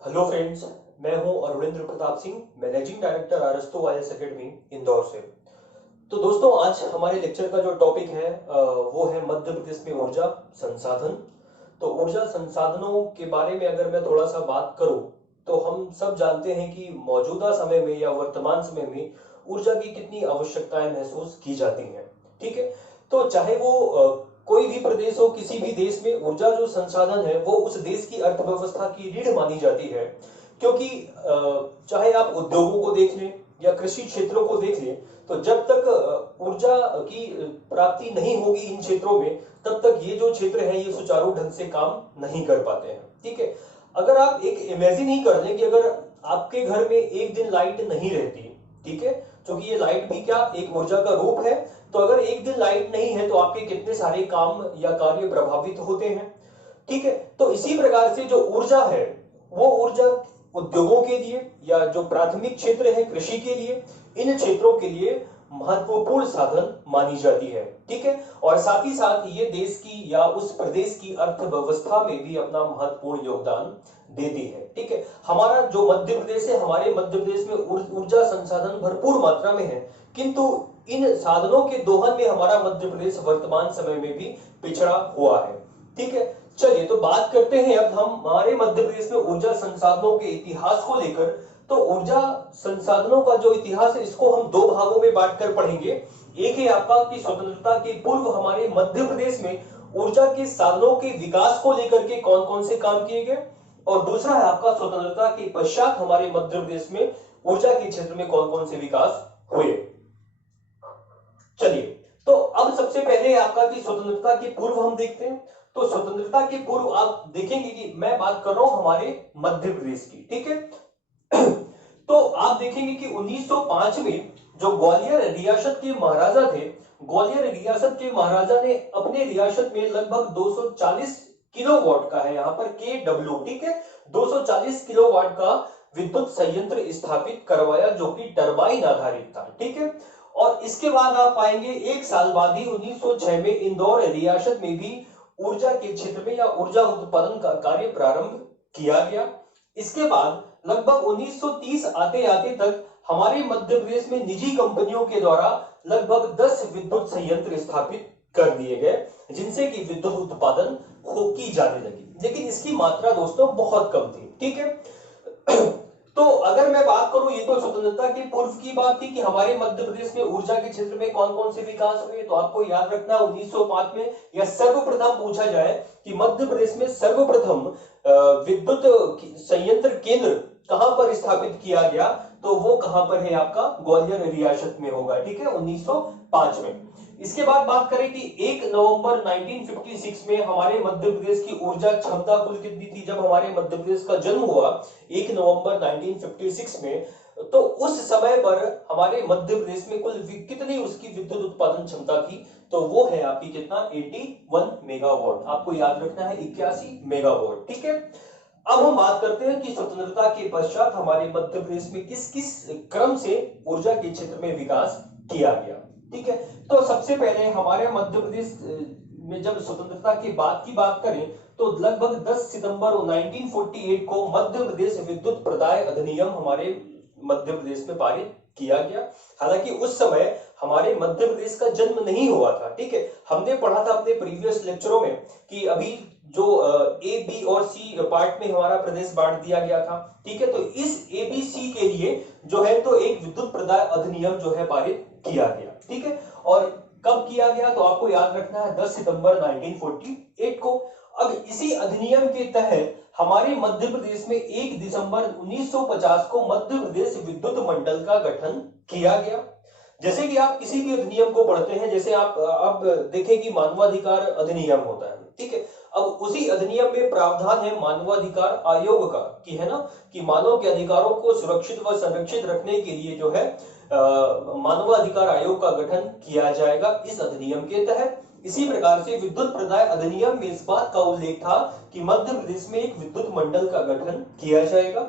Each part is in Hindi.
हेलो फ्रेंड्स, मैं हूं अरविंद्र प्रताप सिंह, मैनेजिंग डायरेक्टर अरस्तु आईएएस एकेडमी इंदौर से। तो दोस्तों, आज हमारे लेक्चर का जो टॉपिक है वो है मध्य प्रदेश में ऊर्जा संसाधन। तो ऊर्जा संसाधनों के बारे में अगर मैं थोड़ा सा बात करूं, तो हम सब जानते हैं कि मौजूदा समय में या वर्तमान समय में ऊर्जा की कितनी आवश्यकताएं महसूस की जाती हैं। ठीक है। तो चाहे वो कोई भी प्रदेश हो, किसी भी देश में ऊर्जा जो संसाधन है वो उस देश की अर्थव्यवस्था की रीढ़ मानी जाती है। क्योंकि चाहे आप उद्योगों को देख लें या कृषि क्षेत्रों को देख लें, तो जब तक ऊर्जा की प्राप्ति नहीं होगी इन क्षेत्रों में, तब तक ये जो क्षेत्र है ये सुचारू ढंग से काम नहीं कर पाते हैं। ठीक है। अगर आप एक इमेजिन ही कर लें कि अगर आपके घर में एक दिन लाइट नहीं रहती, ठीक है, क्योंकि ये लाइट भी क्या एक ऊर्जा का रूप है, तो अगर एक दिन लाइट नहीं है तो आपके कितने सारे काम या कार्य प्रभावित होते हैं। ठीक है। तो इसी प्रकार से जो ऊर्जा है, वो ऊर्जा उद्योगों के लिए या जो प्राथमिक क्षेत्र है कृषि के लिए, इन क्षेत्रों के लिए महत्वपूर्ण साधन मानी जाती है। ठीक है। और साथ ही साथ ये देश की या उस प्रदेश की अर्थव्यवस्था में भी अपना महत्वपूर्ण योगदान देती है। ठीक है। हमारा जो मध्य प्रदेश है, हमारे मध्य प्रदेश में ऊर्जा संसाधन भरपूर मात्रा में है, किंतु इन साधनों के दोहन में हमारा मध्य प्रदेश वर्तमान समय में भी पिछड़ा हुआ है। ठीक है। चलिए, तो बात करते हैं अब हम हमारे मध्य प्रदेश में ऊर्जा संसाधनों के इतिहास को लेकर। तो ऊर्जा संसाधनों का जो इतिहास है, इसको हम दो भागों में बांटकर पढ़ेंगे। एक है आपका कि स्वतंत्रता के पूर्व हमारे मध्य प्रदेश में ऊर्जा के साधनों के विकास को लेकर के कौन कौन से काम किए गए, और दूसरा है आपका स्वतंत्रता के पश्चात हमारे मध्य प्रदेश में ऊर्जा के क्षेत्र में कौन कौन से विकास हुए। चलिए, तो अब सबसे पहले आपका कि स्वतंत्रता के पूर्व हम देखते हैं। तो स्वतंत्रता के पूर्व आप देखेंगे कि मैं बात कर रहा हूं हमारे मध्य प्रदेश की। ठीक है। तो आप देखेंगे कि 1905 में जो ग्वालियर रियासत के महाराजा थे, ग्वालियर रियासत के महाराजा ने अपने रियासत में लगभग 240 किलोवाट का है यहाँ पर के डब्ल्यू, ठीक है, 240 किलोवाट का विद्युत संयंत्र स्थापित करवाया, जो कि टरबाइन आधारित था। ठीक है। और इसके बाद आप पाएंगे एक साल बाद ही 1906 में इंदौर रियासत में भी ऊर्जा के क्षेत्र में या ऊर्जा उत्पादन का कार्य प्रारंभ किया गया। इसके बाद लगभग 1930 आते आते तक हमारे मध्य प्रदेश में निजी कंपनियों के द्वारा लगभग 10 विद्युत संयंत्र स्थापित कर दिए गए, जिनसे कि विद्युत उत्पादन की जाने लगी, लेकिन इसकी मात्रा दोस्तों बहुत कम थी। ठीक है। तो अगर मैं बात करूं, ये तो स्वतंत्रता के पूर्व की बात थी कि हमारे मध्य प्रदेश में ऊर्जा के क्षेत्र में कौन कौन से विकास हुए। तो आपको याद रखना 1905 में या सर्वप्रथम पूछा जाए कि मध्य प्रदेश में सर्वप्रथम विद्युत संयंत्र केंद्र कहां पर स्थापित किया गया, तो वो कहां पर है आपका ग्वालियर रियासत में होगा। ठीक है, 1905 में। इसके बाद बात करें कि 1 नवंबर 1956 में हमारे मध्य प्रदेश की ऊर्जा क्षमता कुल कितनी थी। जब हमारे मध्य प्रदेश का जन्म हुआ 1 नवंबर 1956 में, तो उस समय पर हमारे मध्य प्रदेश में कुल कितनी उसकी विद्युत उत्पादन क्षमता थी, तो वो है आपकी कितना 81 मेगावाट। आपको याद रखना है 81 मेगावाट। ठीक है। अब हम बात करते हैं कि स्वतंत्रता के पश्चात हमारे मध्य प्रदेश में किस किस क्रम से ऊर्जा के क्षेत्र में विकास किया गया। ठीक है। तो सबसे पहले हमारे मध्य प्रदेश में जब स्वतंत्रता के बाद की बात करें, तो लगभग 10 सितंबर 1948 को मध्य प्रदेश विद्युत प्रदाय अधिनियम हमारे मध्य प्रदेश में पारित किया गया। हालांकि उस समय हमारे मध्य प्रदेश का जन्म नहीं हुआ था। ठीक है। हमने पढ़ा था अपने प्रीवियस लेक्चरों में कि अभी जो ए बी और सी पार्ट में हमारा प्रदेश बांट दिया गया था। ठीक है। तो इस ए बी सी के लिए जो है तो एक विद्युत प्रदाय अधिनियम जो है पारित किया गया। ठीक है। और कब किया गया, तो आपको याद रखना है 10 सितंबर 1948 को। अब इसी अधिनियम के तहत हमारे मध्य प्रदेश में 1 दिसंबर 1950 को मध्य प्रदेश विद्युत मंडल का गठन किया गया। जैसे कि आप किसी भी अधिनियम को पढ़ते हैं, जैसे आप अब देखें कि मानवाधिकार अधिनियम होता है। ठीक है। अब उसी अधिनियम में प्रावधान है मानवाधिकार आयोग का, कि है ना, कि मानव के अधिकारों को सुरक्षित व संरक्षित रखने के लिए जो है मानवाधिकार आयोग का गठन किया जाएगा इस अधिनियम के तहत। इसी प्रकार से विद्युत प्रदाय अधिनियम में इस बात का उल्लेख था कि मध्य प्रदेश में एक विद्युत मंडल का गठन किया जाएगा।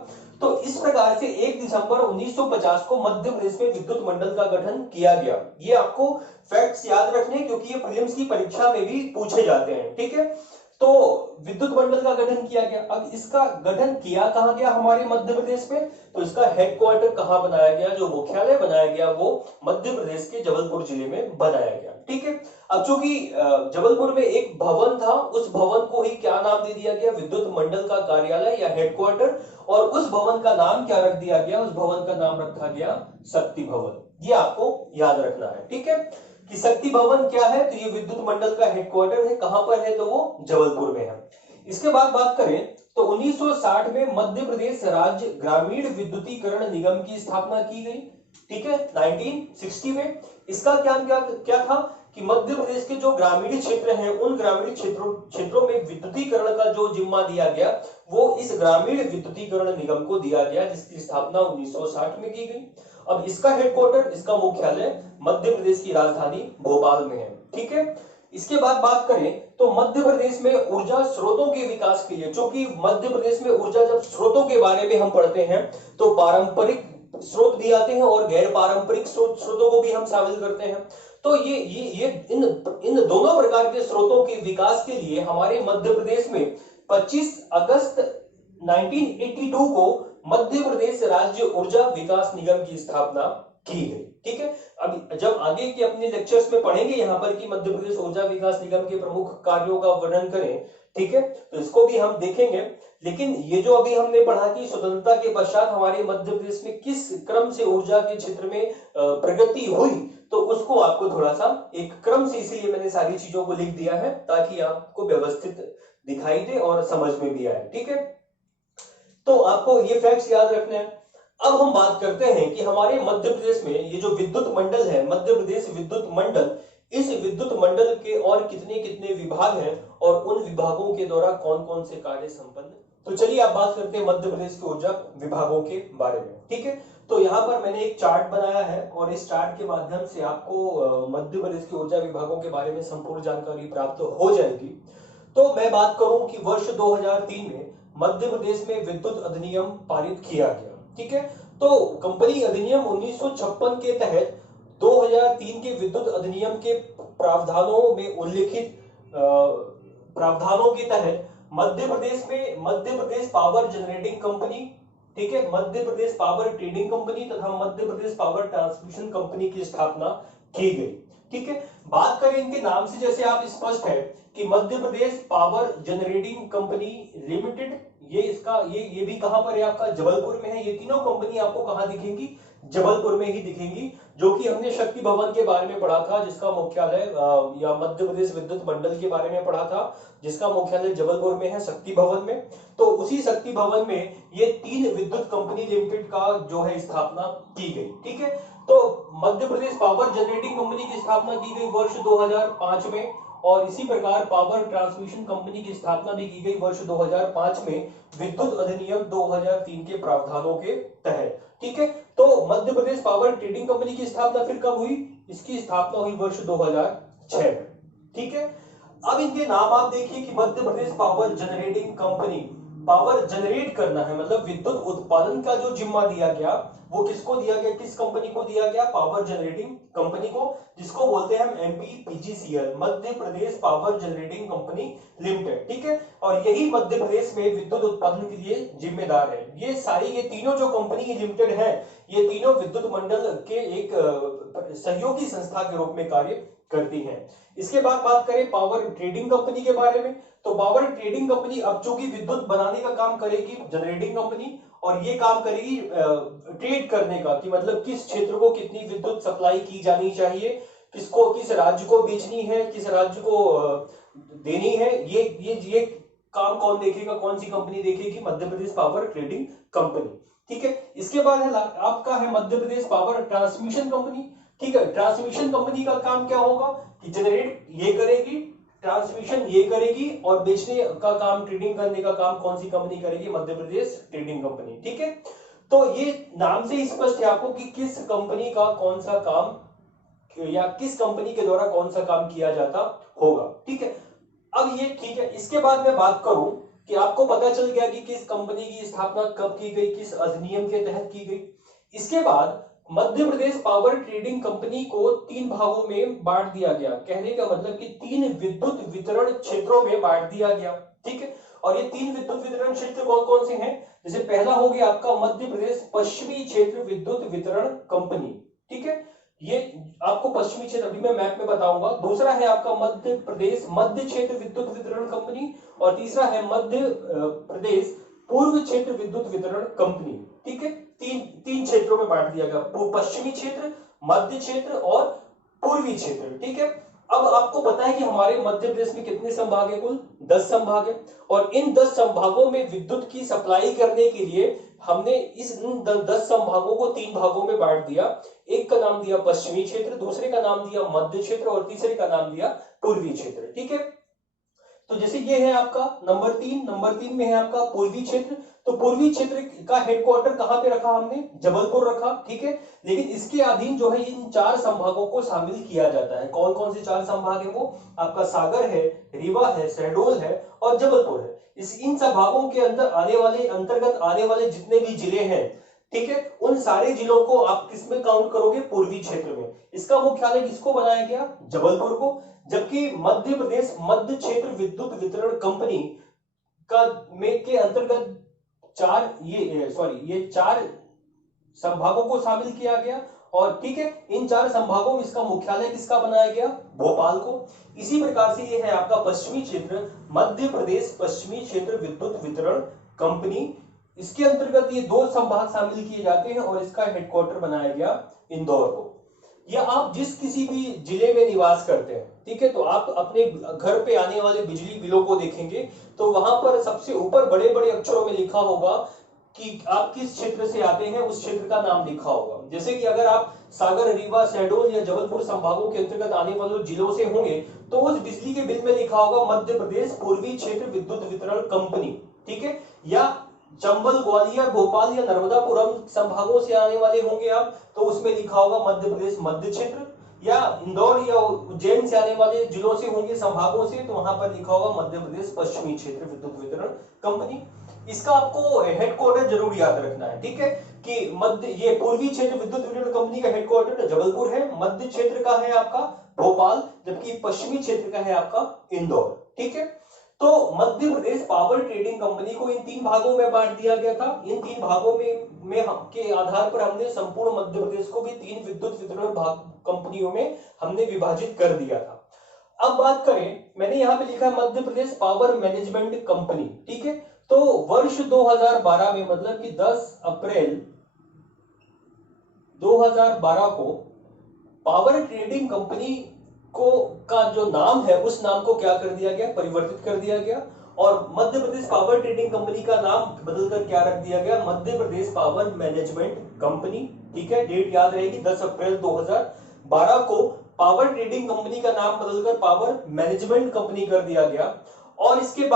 तो इस प्रकार से 1 दिसंबर 1950 को मध्य प्रदेश में विद्युत मंडल का गठन किया गया। ये आपको फैक्ट्स याद रखने, क्योंकि ये प्रीलिम्स की परीक्षा में भी पूछे जाते हैं। ठीक है। तो विद्युत मंडल का गठन किया गया। अब इसका गठन किया कहां गया हमारे मध्य प्रदेश में, तो इसका हेडक्वार्टर कहां बनाया गया, जो मुख्यालय बनाया गया वो मध्य प्रदेश के जबलपुर जिले में बनाया गया। ठीक है, अब चूंकि जबलपुर में एक भवन था, उस भवन को ही क्या नाम दे दिया गया, विद्युत मंडल का कार्यालय या हेडक्वार्टर, और उस भवन का नाम क्या रख दिया गया, उस भवन का नाम रखा गया शक्ति भवन। ये आपको याद रखना है। ठीक है, कि शक्ति भवन क्या है, तो ये विद्युत मंडल का हेडक्वार्टर है। कहां पर है, तो वो जबलपुर में है। इसके बाद बात करें तो 1960 में मध्य प्रदेश राज्य ग्रामीण विद्युतीकरण निगम की स्थापना की गई। ठीक है, 1960 में। इसका क्या था कि मध्य प्रदेश के जो ग्रामीण क्षेत्र हैं, उन ग्रामीण क्षेत्रों में विद्युतीकरण का जो जिम्मा दिया गया वो इस ग्रामीण विद्युतीकरण निगम को दिया गया, जिसकी स्थापना 1960 में की गई। अब इसका हेडक्वार्टर, इसका मुख्यालय मध्य प्रदेश की राजधानी भोपाल में है। ठीक है, इसके बाद बात करें तो मध्य प्रदेश में ऊर्जा स्रोतों के विकास के लिए, क्योंकि मध्य प्रदेश में ऊर्जा जब स्रोतों के बारे में हम पढ़ते हैं तो पारंपरिक स्रोत भी आते हैं और गैर पारंपरिक स्रोतों को भी हम शामिल करते हैं। तो ये इन दोनों प्रकार के स्रोतों के विकास के लिए हमारे मध्य प्रदेश में 25 अगस्त 1982 को मध्य प्रदेश राज्य ऊर्जा विकास निगम की स्थापना की गई। ठीक है, अब जब आगे के अपने लेक्चर्स में पढ़ेंगे यहाँ पर कि मध्य प्रदेश ऊर्जा विकास निगम के प्रमुख कार्यों का वर्णन करें, ठीक है, तो इसको भी हम देखेंगे। लेकिन ये जो अभी हमने पढ़ा कि स्वतंत्रता के पश्चात हमारे मध्य प्रदेश में किस क्रम से ऊर्जा के क्षेत्र में प्रगति हुई, तो उसको आपको थोड़ा सा एक क्रम से, इसीलिए मैंने सारी चीजों को लिख दिया है ताकि आपको व्यवस्थित दिखाई दे और समझ में भी आए। ठीक है, तो आपको ये फैक्ट्स याद रखने हैं। अब हम बात करते हैं कि हमारे मध्य प्रदेश में ये जो विद्युत मंडल है, मध्य प्रदेश विद्युत मंडल, इस विद्युत मंडल के और कितने कितने विभाग हैं और उन विभागों के द्वारा कौन कौन से कार्य संपन्न। तो चलिए आप बात करते हैं मध्य प्रदेश के ऊर्जा विभागों के बारे में। ठीक है, तो यहाँ पर मैंने एक चार्ट बनाया है और इस चार्ट के माध्यम से आपको मध्य प्रदेश के ऊर्जा विभागों के बारे में संपूर्ण जानकारी प्राप्त हो जाएगी। तो मैं बात करूं कि वर्ष 2003 में मध्य प्रदेश में विद्युत अधिनियम पारित किया गया। ठीक है, तो कंपनी अधिनियम 1956 के तहत 2003 के विद्युत अधिनियम के प्रावधानों में उल्लिखित प्रावधानों के तहत मध्य प्रदेश में मध्य प्रदेश पावर जनरेटिंग कंपनी, ठीक है, मध्य प्रदेश पावर ट्रेडिंग कंपनी तथा मध्य प्रदेश पावर ट्रांसमिशन कंपनी की स्थापना की गई। ठीक है, बात करें इनके नाम से, जैसे आप स्पष्ट है कि Madhya Pradesh power generating company limited, ये भी कहां पर है आपका, जबलपुर में है। ये तीनों कंपनी आपको कहां दिखेंगी, जबलपुर में ही दिखेंगी, जो कि हमने शक्ति भवन के बारे में पढ़ा था जिसका मुख्यालय, या मध्य प्रदेश विद्युत मंडल के बारे में पढ़ा था जिसका मुख्यालय जबलपुर में है, शक्ति भवन में। तो उसी शक्ति भवन में ये 3 विद्युत कंपनी लिमिटेड का जो है स्थापना की गई। ठीक है, तो मध्य प्रदेश पावर जनरेटिंग कंपनी की स्थापना की गई वर्ष 2005 में, और इसी प्रकार पावर ट्रांसमिशन कंपनी की स्थापना भी की गई वर्ष 2005 में विद्युत अधिनियम 2003 के प्रावधानों के तहत। ठीक है, तो मध्य प्रदेश पावर ट्रेडिंग कंपनी की स्थापना फिर कब हुई, इसकी स्थापना हुई वर्ष 2006 में। ठीक है, अब इनके नाम आप देखिए कि Madhya Pradesh power generating company, power generate करना है मतलब विद्युत उत्पादन का जो जिम्मा दिया गया वो किसको दिया गया, किस कंपनी को दिया गया, पावर जनरेटिंग कंपनी को, जिसको बोलते हैं हम MPPGCL, मध्य Pradesh power generating company limited. ठीक है, और यही मध्य प्रदेश में विद्युत उत्पादन के लिए जिम्मेदार है। ये तीनों जो कंपनी लिमिटेड है, ये तीनों विद्युत मंडल के एक सहयोगी संस्था के रूप में कार्य करती हैं। इसके बाद बात करें पावर ट्रेडिंग कंपनी के बारे में, तो पावर ट्रेडिंग कंपनी अब चूंकि विद्युत बनाने का काम करेगी जनरेटिंग कंपनी, और ये काम करेगी ट्रेड करने का, कि मतलब किस क्षेत्र को कितनी विद्युत सप्लाई की जानी चाहिए, किस राज्य को बेचनी है, किस राज्य को देनी है, ये काम कौन देखेगा, कौन सी कंपनी देखेगी, मध्य प्रदेश पावर ट्रेडिंग कंपनी। ठीक है, इसके बाद है आपका है मध्य प्रदेश पावर ट्रांसमिशन कंपनी। ठीक है, ट्रांसमिशन कंपनी का काम क्या होगा कि जनरेट ये करेगी, ट्रांसमिशन ये करेगी, और बेचने का काम, ट्रेडिंग करने का काम कौन सी कंपनी करेगी, मध्य प्रदेश ट्रेडिंग कंपनी। ठीक है, तो ये नाम से ही स्पष्ट है आपको कि किस कंपनी का कौन सा काम या किस कंपनी के द्वारा कौन सा काम किया जाता होगा। ठीक है, अब ये ठीक है, इसके बाद मैं बात करूं कि आपको पता चल गया कि किस कंपनी की स्थापना कब की गई, किस अधिनियम के तहत की गई। इसके बाद मध्य प्रदेश पावर ट्रेडिंग कंपनी को 3 भागों में बांट दिया गया। कहने का मतलब कि 3 विद्युत वितरण क्षेत्रों में बांट दिया गया, ठीक है। और ये 3 विद्युत वितरण क्षेत्र कौन कौन से हैं? जैसे पहला हो गया आपका मध्य प्रदेश पश्चिमी क्षेत्र विद्युत वितरण कंपनी, ठीक है। ये आपको पश्चिमी क्षेत्र अभी मैं मैप में बताऊंगा। दूसरा है आपका मध्य प्रदेश मध्य क्षेत्र विद्युत वितरण कंपनी, और तीसरा है मध्य प्रदेश पूर्व क्षेत्र विद्युत वितरण कंपनी, ठीक है। तीन क्षेत्रों में बांट दिया गया, पश्चिमी क्षेत्र, मध्य क्षेत्र और पूर्वी क्षेत्र, ठीक है। अब आपको पता है कि हमारे मध्य प्रदेश में कितने संभाग है? कुल 10 संभाग है, और इन 10 संभागों में विद्युत की सप्लाई करने के लिए हमने इस 10 संभागों को 3 भागों में बांट दिया। एक का नाम दिया पश्चिमी क्षेत्र, दूसरे का नाम दिया मध्य क्षेत्र और तीसरे का नाम दिया पूर्वी क्षेत्र, ठीक है। तो जैसे ये है आपका नंबर 3 में है आपका पूर्वी क्षेत्र। तो पूर्वी क्षेत्र का हेडक्वार्टर कहां पे रखा हमने? जबलपुर रखा, ठीक है। लेकिन इसके अधीन जो है इन 4 संभागों को शामिल किया जाता है। कौन कौन से 4 संभाग है? वो आपका सागर है, रीवा है, शहडोल है और जबलपुर है। इन संभागों के अंतर्गत आने वाले जितने भी जिले हैं, ठीक है, उन सारे जिलों को आप किसमें काउंट करोगे? पूर्वी क्षेत्र में। इसका मुख्यालय किसको बनाया गया? जबलपुर को। जबकि मध्य प्रदेश मध्य क्षेत्र विद्युत वितरण कंपनी का के अंतर्गत ये 4 संभागों को शामिल किया गया, और ठीक है, इन 4 संभागों में इसका मुख्यालय किसका बनाया गया? भोपाल को। इसी प्रकार से ये है आपका पश्चिमी क्षेत्र मध्य प्रदेश पश्चिमी क्षेत्र विद्युत वितरण कंपनी। इसके अंतर्गत ये 2 संभाग शामिल किए जाते हैं और इसका हेडक्वार्टर बनाया गया इंदौर को। या आप जिस किसी भी जिले में निवास करते हैं, ठीक है, तो आप अपने घर पे आने वाले बिजली बिलों को देखेंगे तो वहां पर सबसे ऊपर बड़े बड़े अक्षरों में लिखा होगा कि आप किस क्षेत्र से आते हैं, उस क्षेत्र का नाम लिखा होगा। जैसे कि अगर आप सागर, रीवा, शहडोल या जबलपुर संभागों के अंतर्गत आने वाले जिलों से होंगे तो उस बिजली के बिल में लिखा होगा मध्य प्रदेश पूर्वी क्षेत्र विद्युत वितरण कंपनी, ठीक है। या चंबल, ग्वालियर, भोपाल या नर्मदापुरम संभागों से आने वाले होंगे आप तो उसमें लिखा होगा मध्य प्रदेश मध्य क्षेत्र। या इंदौर या उज्जैन से आने वाले जिलों से होंगे, संभागों से, तो वहां पर लिखा होगा मध्य प्रदेश पश्चिमी क्षेत्र विद्युत वितरण कंपनी। इसका आपको हेडक्वार्टर जरूर याद रखना है, ठीक है, कि ये पूर्वी क्षेत्र विद्युत वितरण कंपनी का हेडक्वार्टर जबलपुर है, मध्य क्षेत्र का है आपका भोपाल, जबकि पश्चिमी क्षेत्र का है आपका इंदौर, ठीक है। तो मध्य प्रदेश पावर ट्रेडिंग कंपनी को इन 3 भागों में बांट दिया गया था। इन 3 भागों में के आधार पर हमने संपूर्ण मध्य प्रदेश को भी 3 विद्युत वितरण कंपनियों में हमने विभाजित कर दिया था। अब बात करें, मैंने यहां पे लिखा है मध्य प्रदेश पावर मैनेजमेंट कंपनी, ठीक है। तो वर्ष 2012 में, मतलब कि 10 अप्रैल 2012 को पावर ट्रेडिंग कंपनी का जो नाम है उस नाम को क्या कर दिया गया? परिवर्तित कर दिया गया, और मध्य प्रदेश पावर ट्रेडिंग कंपनी का नाम बदलकर क्या रख दिया गया? मध्य प्रदेश पावर मैनेजमेंट कंपनी, ठीक है। डेट याद रहेगी, 10 अप्रैल 2012 को पावर ट्रेडिंग कंपनी का नाम बदलकर पावर मैनेजमेंट कंपनी कर दिया गया। और इसके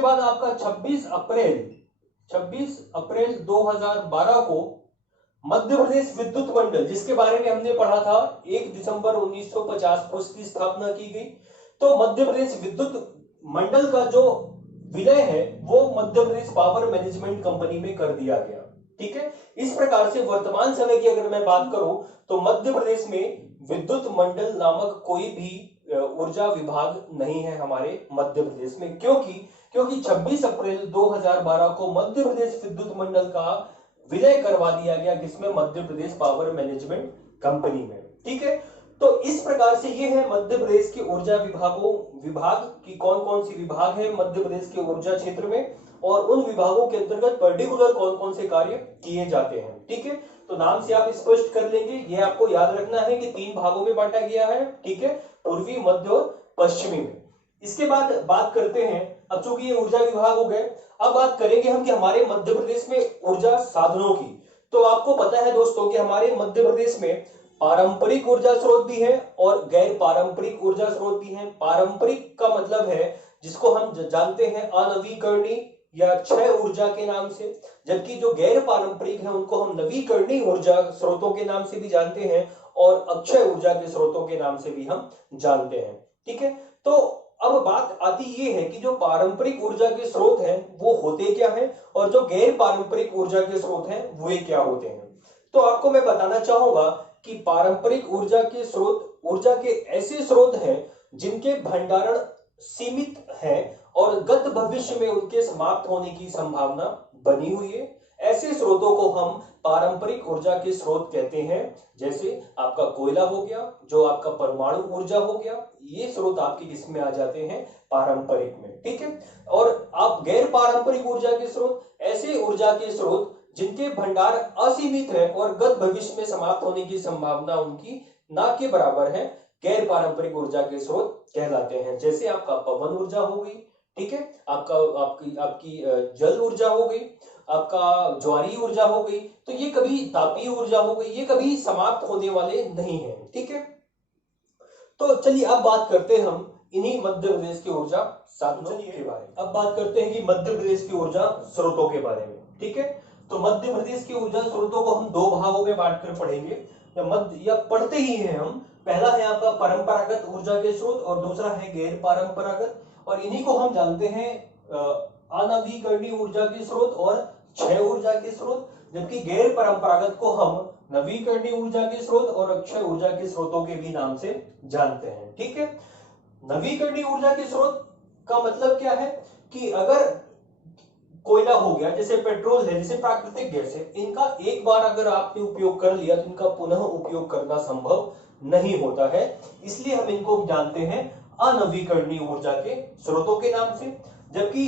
बाद आपका 26 अप्रैल 2012 को मध्य प्रदेश विद्युत मंडल, जिसके बारे में हमने पढ़ा था, 1 दिसंबर 1950 को इसकी स्थापना की गई। तो मध्य प्रदेश विद्युत मंडल का जो विलय है वो मध्य प्रदेश पावर मैनेजमेंट कंपनी में कर दिया गया, ठीक है। इस प्रकार से वर्तमान समय की अगर मैं बात करूं तो मध्य प्रदेश में विद्युत मंडल नामक कोई भी ऊर्जा विभाग नहीं है हमारे मध्य प्रदेश में, क्योंकि 26 अप्रैल 2012 को मध्य प्रदेश विद्युत मंडल का विलय करवा दिया गया, किसमें? मध्य प्रदेश पावर मैनेजमेंट कंपनी में, ठीक है। तो इस प्रकार से ये है मध्य प्रदेश के ऊर्जा विभाग की कौन कौन सी विभाग है मध्य प्रदेश के ऊर्जा क्षेत्र में, और उन विभागों के अंतर्गत पर्टिकुलर कौन कौन से कार्य किए जाते हैं, ठीक है। तो नाम से आप स्पष्ट कर लेंगे, ये आपको याद रखना है कि 3 भागों में बांटा गया है, ठीक है, पूर्वी, मध्य और पश्चिमी में। इसके बाद बात करते हैं, अब चूंकि ये ऊर्जा विभाग हो गए, अब बात करेंगे हम कि हमारे मध्य प्रदेश में ऊर्जा साधनों की। तो आपको पता है दोस्तों कि हमारे मध्य प्रदेश में पारंपरिक ऊर्जा स्रोत भी है और गैर पारंपरिक ऊर्जा स्रोत भी है। पारंपरिक का मतलब है जिसको हम जानते हैं अनवीकरणीय या क्षय ऊर्जा के नाम से, जबकि जो गैर पारंपरिक है उनको हम नवीकरणीय ऊर्जा स्रोतों के नाम से भी जानते हैं और अक्षय ऊर्जा के स्रोतों के नाम से भी हम जानते हैं, ठीक है। तो अब बात आती ये है कि जो पारंपरिक ऊर्जा के स्रोत हैं वो होते क्या हैं और जो गैर पारंपरिक ऊर्जा के स्रोत हैं वे क्या होते हैं। तो आपको मैं बताना चाहूंगा कि पारंपरिक ऊर्जा के स्रोत ऊर्जा के ऐसे स्रोत हैं जिनके भंडारण सीमित है और गत भविष्य में उनके समाप्त होने की संभावना बनी हुई है। ऐसे स्रोतों को हम पारंपरिक ऊर्जा के स्रोत कहते हैं। जैसे आपका कोयला हो गया, जो आपका परमाणु ऊर्जा हो गया, ये स्रोत आपके किस में आ जाते हैं, पारंपरिक में। ठीक है। और आप गैर पारंपरिक ऊर्जा के स्रोत, ऐसे ऊर्जा के स्रोत जिनके भंडार असीमित है और गत भविष्य में समाप्त होने की संभावना उनकी ना के बराबर है, गैर पारंपरिक ऊर्जा के स्रोत कहलाते हैं। जैसे आपका पवन ऊर्जा हो गई, ठीक है, आपका आपकी आपकी जल ऊर्जा हो गई, आपका ज्वारीय ऊर्जा हो गई, तो ये कभी तापीय ऊर्जा हो गई, ये कभी समाप्त होने वाले नहीं है। ठीक है। तो चलिए अब बात करते हैं हम इन्हीं मध्य प्रदेश की ऊर्जा साधनों के बारे में। अब बात करते हैं कि मध्य प्रदेश की ऊर्जा स्रोतों के बारे में। ठीक है। तो मध्य प्रदेश की ऊर्जा स्रोतों को हम दो भागों में बांटकर पढ़ेंगे, या पढ़ते ही हैं हम। पहला है आपका परंपरागत ऊर्जा के स्रोत और दूसरा है गैर पारंपरागत, और इन्हीं को हम जानते हैं अनवीकरणीय ऊर्जा के स्रोत और क्षय ऊर्जा के स्रोत। जबकि गैर परंपरागत को हम नवीकरणीय ऊर्जा के स्रोत और अक्षय ऊर्जा के स्रोतों के भी नाम से जानते हैं। ठीक है। नवीकरणीय ऊर्जा के स्रोत का मतलब क्या है कि अगर कोयला हो गया, जैसे पेट्रोल है, जैसे प्राकृतिक गैस है, इनका एक बार अगर आपने उपयोग कर लिया तो इनका पुनः उपयोग करना संभव नहीं होता है, इसलिए हम इनको जानते हैं अनवीकरणीय ऊर्जा के स्रोतों के नाम से। जबकि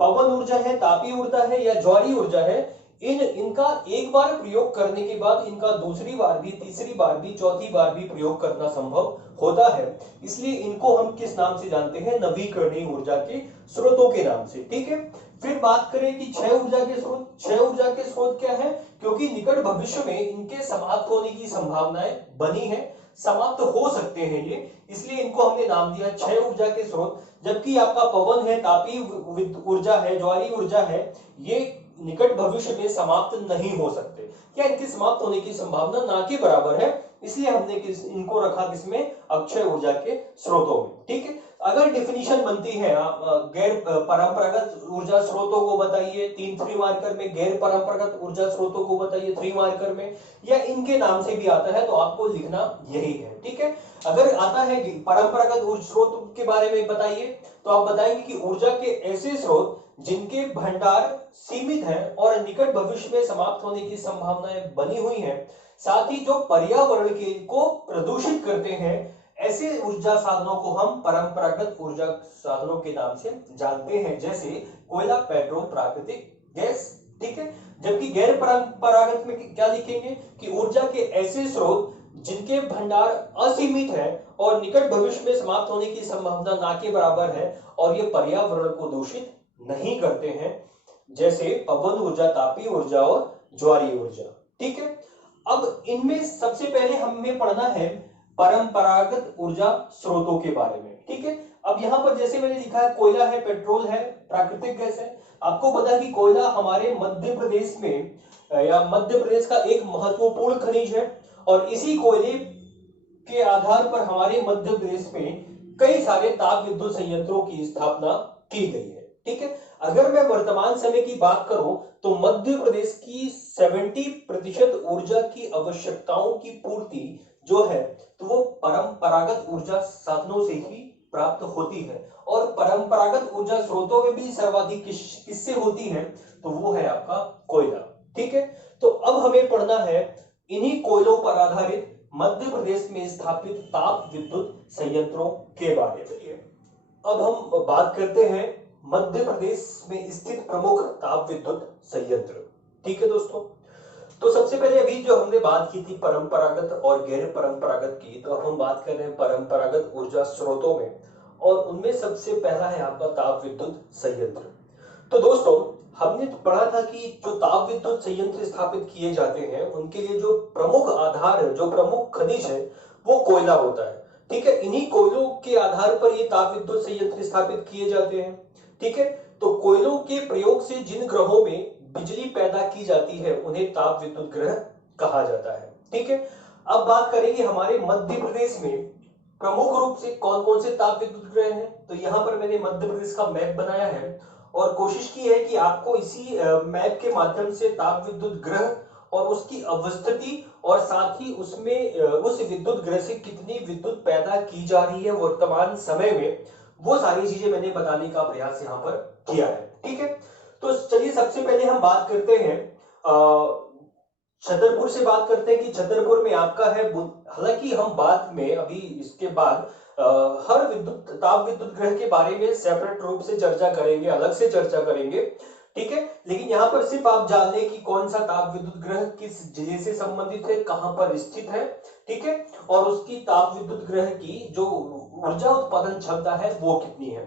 पवन ऊर्जा है, तापीय ऊर्जा है या ज्वारीय ऊर्जा है, इनका एक बार प्रयोग करने के बाद इनका दूसरी बार भी, तीसरी बार भी, चौथी बार भी प्रयोग करना संभव होता है, इसलिए इनको हम किस नाम से जानते हैं, नवीकरणीय ऊर्जा के स्रोतों के नाम से। ठीक है। फिर बात करें कि क्षय ऊर्जा के स्रोत। क्षय ऊर्जा के स्रोत क्या है, क्योंकि निकट भविष्य में इनके समाप्त होने की संभावनाएं बनी है, समाप्त हो सकते हैं ये, इसलिए इनको हमने नाम दिया क्षय ऊर्जा के स्रोत। जबकि आपका पवन है, तापीय ऊर्जा है, ज्वारीय ऊर्जा है, ये निकट भविष्य में समाप्त नहीं हो सकते, या इनके समाप्त होने की संभावना ना के बराबर है, इसलिए हमने इनको रखा किसमें, अक्षय ऊर्जा के स्रोतों में। ठीक है। अगर डिफिनीशन बनती है, आप गैर परंपरागत ऊर्जा स्रोतों को बताइए 3 मार्कर में, गैर परंपरागत ऊर्जा स्रोतों को बताइए 3 मार्कर में, या इनके नाम से भी आता है तो आपको लिखना यही है। ठीक है। अगर आता है कि परंपरागत ऊर्जा स्रोत के बारे में बताइए, तो आप बताएंगे कि ऊर्जा के ऐसे स्रोत जिनके भंडार सीमित है और निकट भविष्य में समाप्त होने की संभावनाएं बनी हुई हैं, साथ ही जो पर्यावरण के को प्रदूषित करते हैं, ऐसे ऊर्जा साधनों को हम परंपरागत ऊर्जा साधनों के नाम से जानते हैं। जैसे कोयला, पेट्रोल, प्राकृतिक गैस। ठीक है। जबकि गैर परंपरागत में क्या लिखेंगे कि ऊर्जा के ऐसे स्रोत जिनके भंडार असीमित है और निकट भविष्य में समाप्त होने की संभावना ना के बराबर है और ये पर्यावरण को दूषित नहीं करते हैं, जैसे पवन ऊर्जा, तापीय ऊर्जा और ज्वारीय ऊर्जा। ठीक है। अब इनमें सबसे पहले हमें पढ़ना है परंपरागत ऊर्जा स्रोतों के बारे में। ठीक है। अब यहां पर जैसे मैंने लिखा है, कोयला है, पेट्रोल है, प्राकृतिक गैस है। आपको पता है कि कोयला हमारे मध्य प्रदेश में या मध्य प्रदेश का एक महत्वपूर्ण खनिज है, और इसी कोयले के आधार पर हमारे मध्य प्रदेश में कई सारे ताप विद्युत संयंत्रों की स्थापना की गई है। ठीक है। अगर मैं वर्तमान समय की बात करूं तो मध्य प्रदेश की 70% ऊर्जा की आवश्यकताओं की पूर्ति जो है तो वो परंपरागत ऊर्जा साधनों से ही प्राप्त होती है, और परंपरागत ऊर्जा स्रोतों में भी सर्वाधिक किससे होती है, तो वो है आपका कोयला। ठीक है। तो अब हमें पढ़ना है इन्हीं कोयलों पर आधारित मध्य प्रदेश में स्थापित ताप विद्युत संयंत्रों के बारे में। अब हम बात करते हैं मध्य प्रदेश में स्थित प्रमुख ताप विद्युत संयंत्र। ठीक है दोस्तों। तो सबसे पहले अभी जो हमने बात की थी परंपरागत और गैर परंपरागत की, तो अब हम बात कर रहे हैं परंपरागत ऊर्जा स्रोतों में, और उनमें सबसे पहला है आपका ताप विद्युत संयंत्र। तो दोस्तों हमने पढ़ा था कि जो ताप विद्युत संयंत्र स्थापित किए जाते हैं उनके लिए जो प्रमुख आधार है, जो प्रमुख खनिज है, वो कोयला होता है। ठीक है। इन्हीं कोयलों के आधार पर ये ताप विद्युत संयंत्र स्थापित किए जाते हैं। ठीक है। तो कोयलों के प्रयोग से जिन ग्रहों में बिजली पैदा की जाती है उन्हें ताप विद्युत ग्रह कहा जाता है। ठीक है। अब बात करेंगे हमारे मध्य प्रदेश में प्रमुख रूप से कौन कौन से ताप विद्युत ग्रह हैं। तो यहां पर मैंने मध्य प्रदेश का मैप बनाया है और कोशिश की है कि आपको इसी मैप के माध्यम से ताप विद्युत ग्रह और उसकी अवस्थिति और साथ ही उसमें उस विद्युत ग्रह से कितनी विद्युत पैदा की जा रही है वर्तमान समय में, वो सारी चीजें मैंने बताने का प्रयास यहाँ पर किया है। ठीक है, तो चलिए सबसे पहले हम बात करते हैं छतरपुर से बात करते हैं कि छतरपुर में आपका है। हालांकि हम बाद में अभी इसके बाद हर विद्युत ताप विद्युत ग्रह के बारे में सेपरेट रूप से चर्चा करेंगे, अलग से चर्चा करेंगे। ठीक है, लेकिन यहाँ पर सिर्फ आप जान लें कि कौन सा ताप विद्युत ग्रह किस जिले से संबंधित है, कहां पर स्थित है। ठीक है, और उसकी ताप विद्युत ग्रह की जो ऊर्जा उत्पादन क्षमता है वो कितनी है।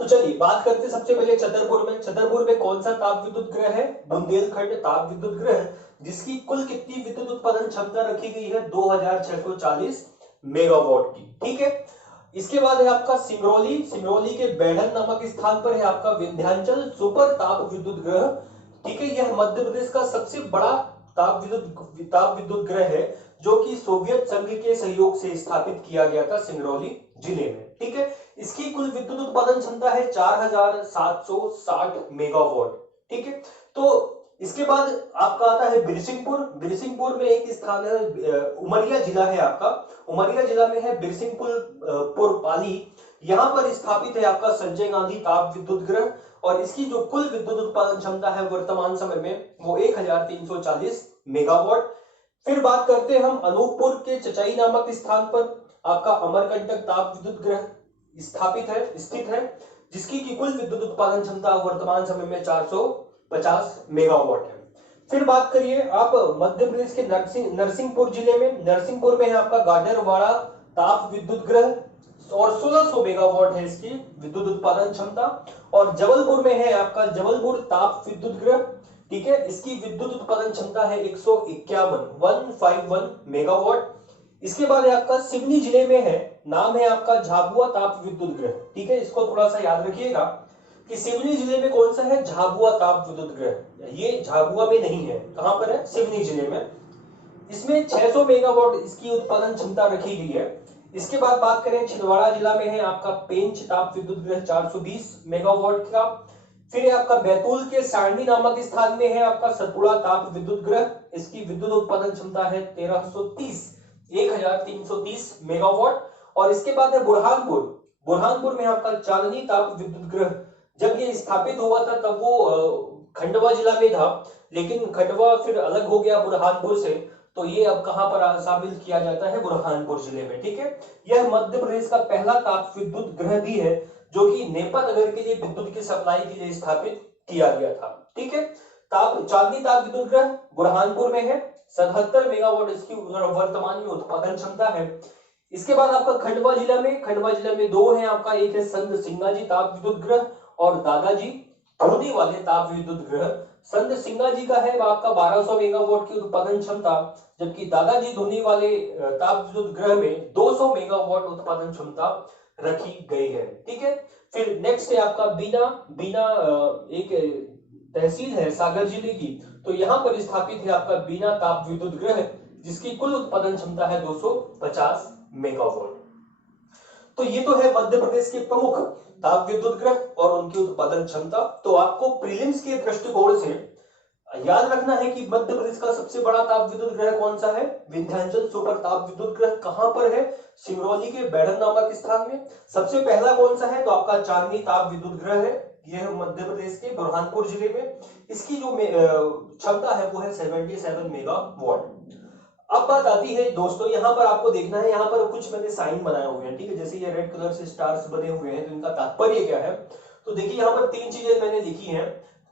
तो चलिए बात करते हैं सबसे पहले छतरपुर में। छतरपुर में कौन सा ताप विद्युत ग्रह है? बुंदेलखंड ताप विद्युत ग्रह, जिसकी कुल कितनी विद्युत उत्पादन क्षमता रखी गई है? 2640 मेगावाट की। ठीक है, इसके बाद है आपका सिंगरौली। सिंगरौली के बैढ़न नामक स्थान पर है आपका विंध्याचल सुपर ताप विद्युत ग्रह। ठीक है, यह मध्य प्रदेश का सबसे बड़ा ताप विद्युत ग्रह है, जो कि सोवियत संघ के सहयोग से स्थापित किया गया था सिंगरौली जिले में। ठीक है, इसकी कुल विद्युत उत्पादन क्षमता है 4760 मेगावाट। ठीक है, तो इसके बाद आपका आता है बिरसिंहपुर। बिरसिंहपुर में एक स्थान है, उमरिया जिला है आपका, उमरिया जिला में है बिरसिंहपुर पाली। यहां पर स्थापित है आपका संजय गांधी ताप विद्युत ग्रह, और इसकी जो कुल विद्युत उत्पादन क्षमता है वर्तमान समय में वो 1340 मेगावाट। फिर बात करते हैं हम अनूपपुर के चचाई नामक स्थान पर आपका अमरकंटक ताप विद्युत ग्रह स्थित है, जिसकी की कुल विद्युत उत्पादन क्षमता वर्तमान समय में 450 मेगावाट है। फिर बात करिए आप मध्य प्रदेश के नरसिंहपुर जिले में। नरसिंहपुर में है आपका गाडरवाड़ा ताप विद्युत ग्रह, और 1600 मेगावाट है इसकी विद्युत उत्पादन क्षमता। और जबलपुर में है आपका जबलपुर ताप विद्युत ग्रह। ठीक है, इसकी विद्युत उत्पादन क्षमता है 151 मेगावाट। इसके बाद आपका सिवनी जिले में है, नाम है आपका झाबुआ ताप विद्युत ग्रह। ठीक है, इसको थोड़ा सा याद रखिएगा कि सिवनी जिले में कौन सा है? झाबुआ ताप विद्युत ग्रह। ये झाबुआ में नहीं है, कहां पर है? सिवनी जिले में। इसमें 600 मेगावाट इसकी उत्पादन क्षमता रखी गई है। इसके बाद बात करें छिंदवाड़ा जिला में है आपका पेंच ताप विद्युत ग्रह 420 मेगावाट का। फिर आपका बैतूल के सांडी नामक स्थान में है आपका सतपुड़ा ताप विद्युत ग्रह। इसकी विद्युत उत्पादन क्षमता है 1330 मेगावाट। और इसके बाद है बुरहानपुर। बुरहानपुर में आपका चांदनी ताप विद्युत ग्रह। जब ये स्थापित हुआ था तब वो खंडवा जिला में था, लेकिन खंडवा फिर अलग हो गया बुरहानपुर से, तो ये अब कहां पर शामिल किया जाता है? बुरहानपुर जिले में। ठीक है, यह मध्य प्रदेश का पहला ताप विद्युत ग्रह भी है जो कि नेपा नगर के लिए विद्युत की सप्लाई के लिए स्थापित किया गया था। ठीक है, चांदनी ताप विद्युत ग्रह बुरहानपुर में है, 77 मेगावाट इसकी वर्तमान में उत्पादन क्षमता है। इसके बाद आपका खंडवा जिला में दो है आपका, एक है संत सिंगाजी ताप विद्युत ग्रह और दादाजी धोनी वाले ताप विद्युत ग्रह। संत सिंगाजी का है आपका 1200 मेगावाट की उत्पादन क्षमता, जबकि दादाजी धोनी वाले ताप विद्युत ग्रह में 200 मेगावाट उत्पादन क्षमता रखी गई है। ठीक है, फिर नेक्स्ट है आपका बीना एक तहसील है सागर जिले की, तो यहां पर स्थापित है आपका बीना ताप विद्युत ग्रह, जिसकी कुल उत्पादन क्षमता है 250 मेगावाट। तो ये तो है मध्य प्रदेश के प्रमुख ताप विद्युत ग्रह और उनकी उत्पादन क्षमता। तो आपको प्रीलिम्स के दृष्टिकोण से याद रखना है कि मध्य प्रदेश का सबसे बड़ा ताप विद्युत ग्रह कौन सा है? विंध्याचल सुपर ताप विद्युत ग्रह। कहां पर है? सिंगरौली के बैढ़न नामक स्थान में। सबसे पहला कौन सा है? तो आपका चांदनी ताप विद्युत ग्रह है, यह मध्य प्रदेश के बुरहानपुर जिले में। इसकी जो क्षमता है वो है 77 मेगावाट। अब बात आती है दोस्तों, यहां पर आपको देखना है, यहां पर कुछ मैंने साइन बनाए हुए हैं। ठीक है, जैसे ये रेड कलर से स्टार्स बने हुए हैं, तो इनका तात्पर्य क्या है? तो देखिए यहाँ पर तीन चीजें मैंने लिखी हैं।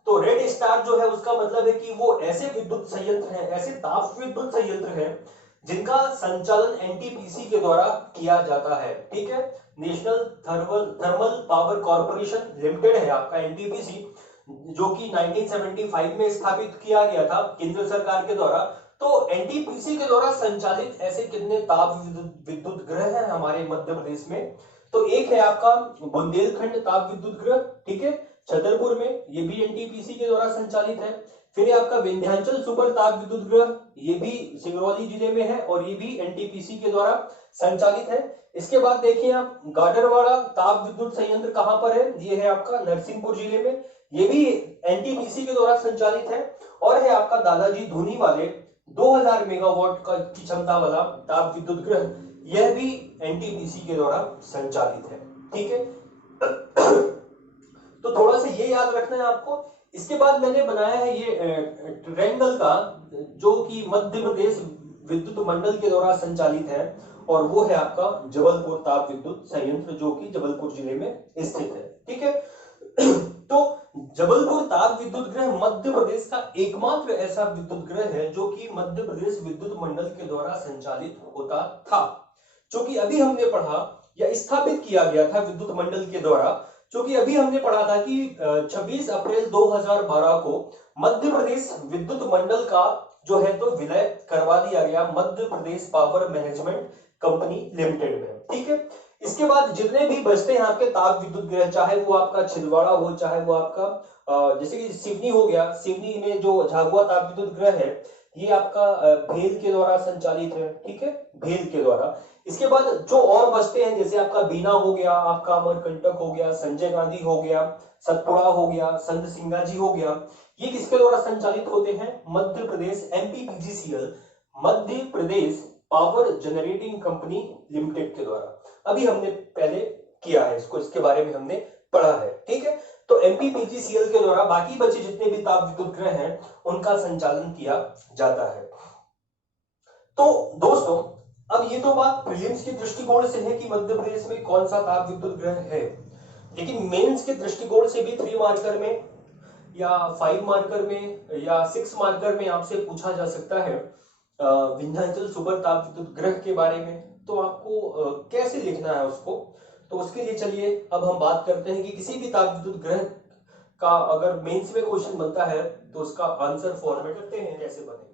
तो रेड स्टार जो है उसका मतलब है कि वो ऐसे विद्युत संयंत्र हैं, ऐसे ताप विद्युत संयंत्र हैं जिनका संचालन एनटीपीसी के द्वारा किया जाता है। ठीक है, national thermal power corporation limited है आपका एनटीपीसी, जो कि 1975 में स्थापित किया गया था केंद्र सरकार के द्वारा। तो एनटीपीसी के द्वारा संचालित ऐसे कितने ताप विद्युत ग्रह हैं हमारे मध्य प्रदेश में? तो एक है आपका बुंदेलखंड ताप विद्युत ग्रह। ठीक है, छतरपुर में, ये भी एनटीपीसी के द्वारा संचालित है। फिर आपका विंध्याचल सुपर ताप विद्युत ग्रह, ये भी सिंगरौली जिले में है और ये भी एनटीपीसी के द्वारा संचालित है। इसके बाद देखिए आप गाडरवाड़ा ताप विद्युत संयंत्र कहां पर है? ये है आपका नरसिंहपुर जिले में, ये भी एनटीपीसी के द्वारा संचालित है। और है आपका दादाजी धूनी वाले 2000 मेगावाट का की क्षमता वाला ताप विद्युत गृह, यह भी एनटीपीसी के द्वारा संचालित है। ठीक है, तो थोड़ा सा ये याद रखना है आपको। इसके बाद मैंने बनाया है ये ट्रायंगल का, जो कि मध्य प्रदेश विद्युत मंडल के द्वारा संचालित है, और वो है आपका जबलपुर ताप विद्युत संयंत्र, जो कि जबलपुर जिले में स्थित है। ठीक है, तो जबलपुर ताप विद्युत गृह मध्य प्रदेश का एकमात्र ऐसा विद्युत गृह है जो कि मध्य प्रदेश विद्युत मंडल के द्वारा संचालित होता था। जो कि अभी हमने पढ़ा या स्थापित किया गया था विद्युत मंडल के द्वारा, जो कि अभी हमने पढ़ा था कि 26 अप्रैल 2012 को मध्य प्रदेश विद्युत मंडल का जो है तो विलय करवा दिया गया मध्य Pradesh power management company limited में। ठीक है, इसके बाद जितने भी बचते हैं आपके ताप विद्युत गृह, चाहे वो आपका छिंदवाड़ा हो, चाहे वो आपका जैसे कि सिवनी हो गया, सिवनी में जो झाबुआ ताप विद्युत गृह है ये आपका भेल के द्वारा संचालित है। ठीक है, भेल के द्वारा। इसके बाद जो और बचते हैं जैसे आपका बीना हो गया, आपका अमरकंटक हो गया, संजय गांधी हो गया, सतपुड़ा हो गया, संत सिंगा जी हो गया, ये किसके द्वारा संचालित होते हैं? मध्य प्रदेश एमपीपीजीसीएल, मध्य Pradesh power generating company limited के द्वारा। अभी हमने पहले किया है इसको, इसके बारे में हमने पढ़ा है। ठीक है, तो एमपीपीजीसीएल के द्वारा बाकी बचे जितने भी ताप विद्युत गृह हैं उनका संचालन किया जाता है। तो दोस्तों, अब ये तो बात प्रीलिम्स के दृष्टिकोण से है कि मध्य प्रदेश में कौन सा ताप विद्युत गृह है, लेकिन मेंस के दृष्टिकोण से भी 3 मार्कर में या 5 मार्कर में या 6 मार्कर में आपसे पूछा जा सकता है विंध्याचल सुपर ताप विद्युत गृह के बारे में। तो आपको कैसे लिखना है उसको, तो उसके लिए चलिए अब हम बात करते हैं कि किसी भी ताप विद्युत गृह का अगर मेंस में क्वेश्चन बनता है तो उसका आंसर फॉर्मेट करते हैं, कैसे बनेगा।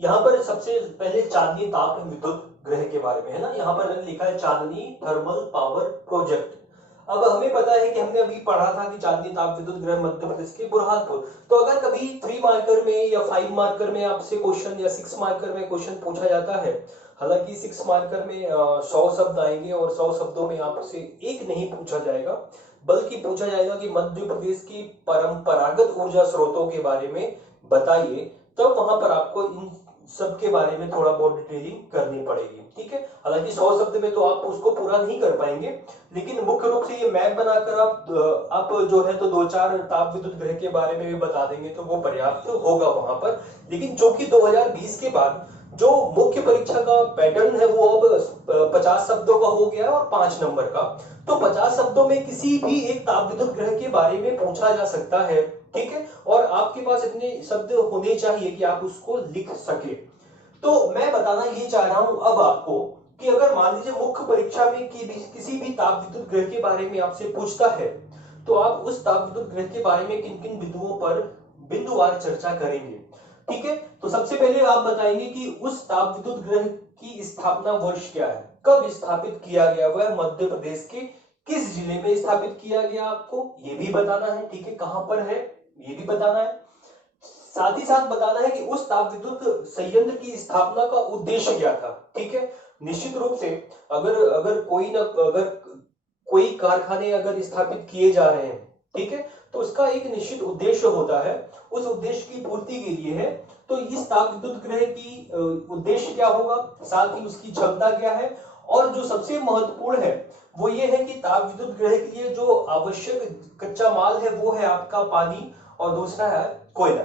यहाँ पर सबसे पहले चांदनी ताप विद्युत गृह के बारे में है ना, यहाँ पर लिखा है चांदनी थर्मल पावर प्रोजेक्ट। अब हमें पता है कि हमने अभी पढ़ा था कि चांदनी ताप विद्युत गृह मध्य प्रदेश के बुरहानपुर। तो अगर कभी 3 मार्कर में या 5 मार्कर में आपसे क्वेश्चन या 6 मार्कर में क्वेश्चन पूछा जाता है, हालांकि 6 मार्कर में 100 शब्द आएंगे और 100 शब्दों में आपसे एक नहीं पूछा जाएगा, बल्कि पूछा जाएगा कि मध्य प्रदेश की परंपरागत ऊर्जा स्रोतों के बारे में बताइए, तब वहां पर आपको इन सबके बारे में थोड़ा बहुत डिटेलिंग करनी पड़ेगी। ठीक है, हालांकि 100 शब्द में तो आप उसको पूरा नहीं कर पाएंगे, लेकिन मुख्य रूप से ये मैप बनाकर आप जो है तो 2-4 ताप विद्युत गृह के बारे में भी बता देंगे तो वो पर्याप्त होगा वहां पर। लेकिन चूंकि 2020 के बाद जो मुख्य परीक्षा का पैटर्न है वो अब 50 शब्दों का हो गया और 5 नंबर का, तो 50 शब्दों में किसी भी एक ताप विद्युत गृह के बारे में पूछा जा सकता है। ठीक है, और आपके पास इतने शब्द होने चाहिए कि आप उसको लिख सके। तो मैं बताना ये चाह रहा हूं अब आपको कि अगर मान लीजिए मुख्य परीक्षा में किसी भी ताप विद्युत गृह के बारे में आपसे पूछता है, तो आप उस ताप विद्युत गृह के बारे में किन किन बिंदुओं पर बिंदुवार चर्चा करेंगे। ठीक है, तो सबसे पहले आप बताएंगे कि उस ताप विद्युत गृह की स्थापना वर्ष क्या है, कब स्थापित किया गया, वह मध्य प्रदेश के किस जिले में स्थापित किया गया, आपको ये भी बताना है। ठीक है, कहां पर है ये भी बताना है। साथ ही साथ बताना है कि उस ताप विद्युत संयंत्र की स्थापना का उद्देश्य क्या था। ठीक है, निश्चित रूप से अगर कोई कारखाने अगर स्थापित किए जा रहे हैं, ठीक है, तो उसका एक निश्चित उद्देश्य होता है, उस उद्देश्य की पूर्ति के लिए है। तो इस ताप विद्युत गृह की उद्देश्य क्या होगा, साथ ही उसकी क्षमता क्या है, और जो सबसे महत्वपूर्ण है वो ये है कि ताप विद्युत गृह के लिए जो आवश्यक कच्चा माल है वो है आपका पानी, और दूसरा है कोयला।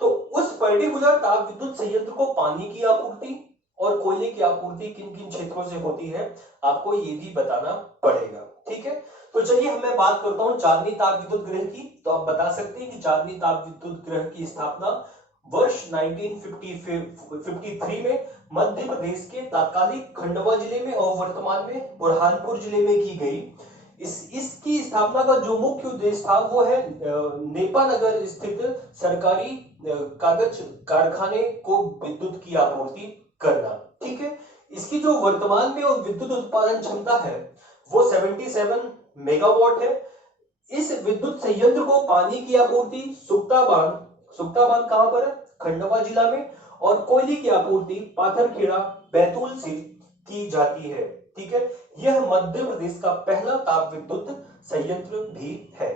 तो उस पर्टिकुलर ताप विद्युत संयंत्र को पानी की आपूर्ति और कोयले की आपूर्ति किन किन क्षेत्रों से होती है, आपको ये भी बताना पड़ेगा। ठीक है, तो चलिए मैं बात करता हूं चांदनी ताप विद्युत गृह की। तो आप बता सकते हैं कि चांदनी ताप विद्युत गृह की स्थापना वर्ष 1953 में मध्य प्रदेश के तत्कालीन खंडवा जिले में और वर्तमान में बुरहानपुर जिले में की गई। इसकी स्थापना का जो मुख्य उद्देश्य था वो है नेपानगर स्थित सरकारी कागज कारखाने को विद्युत की आपूर्ति करना। ठीक है, इसकी जो वर्तमान में विद्युत उत्पादन क्षमता है वो 77 मेगावाट है। इस विद्युत संयंत्र को पानी की आपूर्ति सुक्ता बांध कहां पर है, खंडवा जिला में, और कोयले की आपूर्ति पाथरखेड़ा बैतूल से की जाती है। ठीक है, यह मध्य प्रदेश का पहला ताप विद्युत संयंत्र भी है।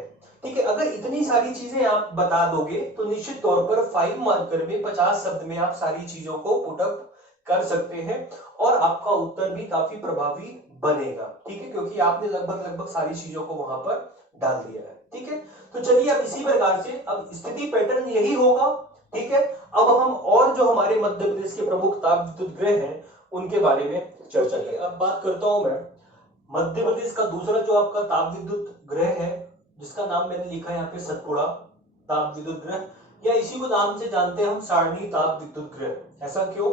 ठीक है, अगर इतनी सारी चीजें आप बता दोगे तो निश्चित तौर पर 5 मार्कर में 50 शब्द में आप सारी चीजों को पुटअप कर सकते हैं और आपका उत्तर भी काफी प्रभावी बनेगा। ठीक है, क्योंकि आपने लगभग लगभग सारी चीजों को वहां पर डाल दिया है। ठीक है, तो चलिए अब इसी प्रकार से अब स्थिति पैटर्न यही होगा। ठीक है, अब हम और जो हमारे मध्य प्रदेश के प्रमुख ताप विद्युत गृह हैं उनके बारे में चर्चा करें। अब बात करता हूं मैं मध्य प्रदेश का दूसरा जो आपका ताप विद्युत गृह है, जिसका नाम मैंने लिखा है यहाँ पे सतपुड़ा ताप विद्युत गृह, या इसी को नाम से जानते हैं हम सारणी ताप विद्युत गृह। ऐसा क्यों?